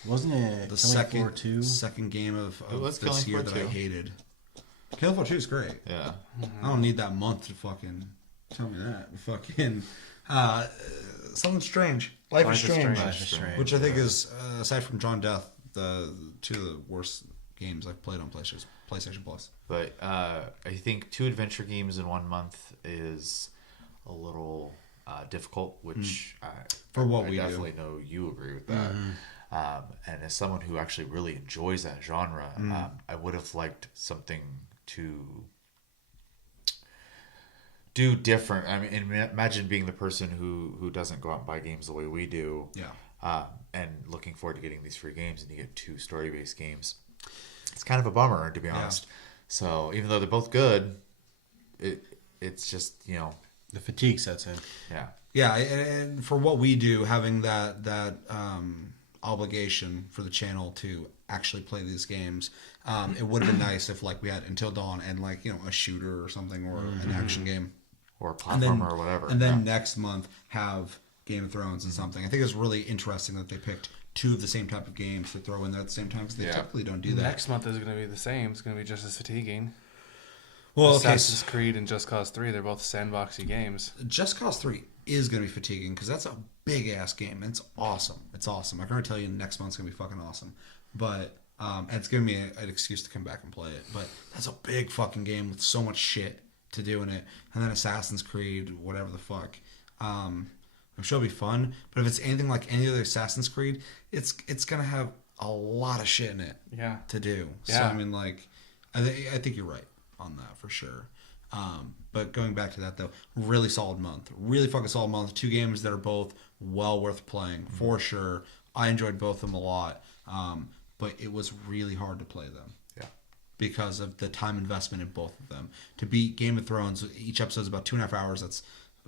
Wasn't it the Killing Floor 2? second game of was this Killing year Floor that I 2. hated. Killing Floor 2 is great. Yeah. I don't need that month to fucking tell me that. Fucking something strange. Life is Strange. Life is Strange. Which I think is, aside from John Death, the two of the worst games I've played on PlayStation Plus. But I think 2 adventure games in 1 month is a little difficult, which For what I we do. definitely know you agree with that. And as someone who actually really enjoys that genre, I would have liked something to do different. I mean, imagine being the person who doesn't go out and buy games the way we do. Yeah. And looking forward to getting these free games, and you get 2 story-based games. It's kind of a bummer, to be honest. So even though they're both good, it's just, The fatigue sets in. yeah. Yeah, and for what we do, having that obligation for the channel to actually play these games, it would have been nice if like we had Until Dawn and like a shooter or something or an action game, Or a platformer or whatever. and then next month have Game of Thrones and something. I think it's really interesting that they picked 2 of the same type of games to throw in there at the same time because they typically don't do that. Next month is going to be the same. It's going to be just as fatiguing. Well, okay, Assassin's Creed and Just Cause 3, they're both sandboxy games. Just Cause 3 is going to be fatiguing because that's a big ass game. It's awesome. It's awesome. I can already tell you next month's going to be fucking awesome. But it's giving me an excuse to come back and play it. But that's a big fucking game with so much shit to do in it. And then Assassin's Creed, whatever the fuck. I'm sure it'll be fun. But if it's anything like any other Assassin's Creed, it's going to have a lot of shit in it to do. So, Yeah. I mean, like, I think you're right on that for sure. But going back to that though, really solid month, really fucking solid month. 2 games that are both well worth playing for sure. I enjoyed both of them a lot, but it was really hard to play them. Yeah. Because of the time investment in both of them. To beat Game of Thrones, each episode is about 2.5 hours. That's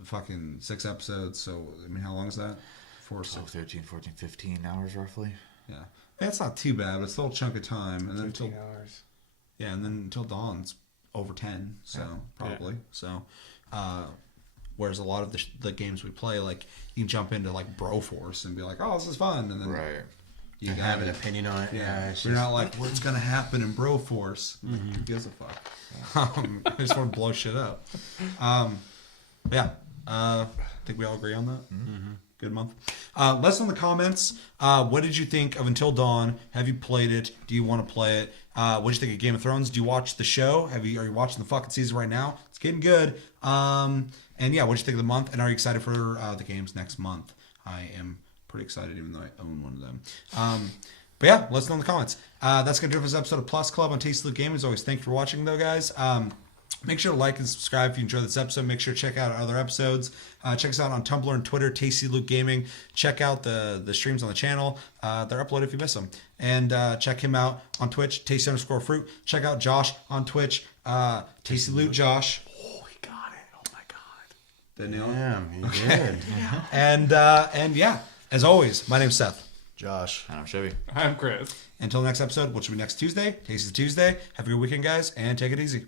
fucking 6 episodes. So I mean, how long is that? 4, 6, 13, 14, 15 hours roughly. yeah. That's not too bad, but it's still a chunk of time. And then 15 hours. and then Until Dawn's over 10, so probably. So Whereas a lot of the games we play, like you can jump into like Broforce and be like, oh, this is fun, and then Right. you And have an opinion on it. Yeah, We're not like what's gonna happen in Broforce. Who gives a fuck? I just want to blow shit up. Yeah, I think we all agree on that. Good month. Let us know in the comments. What did you think of Until Dawn? Have you played it? Do you want to play it? What did you think of Game of Thrones? Do you watch the show? Are you watching the fucking season right now? It's getting good. And yeah, what did you think of the month? And are you excited for the games next month? I am pretty excited, even though I own one of them. But yeah, let us know in the comments. That's going to do it for this episode of Plus Club on Tasty Loot Gaming. As always, thanks for watching, though, guys. Make sure to like and subscribe if you enjoyed this episode. Make sure to check out our other episodes. Check us out on Tumblr and Twitter, Tasty Loot Gaming. Check out the streams on the channel. They're uploaded if you miss them. And check him out on Twitch, Tasty_fruit. Check out Josh on Twitch, Tasty Loot Josh. Oh, he got it. Oh my god. Did nail it? Damn, you did. And yeah, as always, my name's Seth. Josh. And I'm Chevy. I'm Chris. Until next episode, which will be next Tuesday, Tasty Tuesday. Have a good weekend, guys, and take it easy.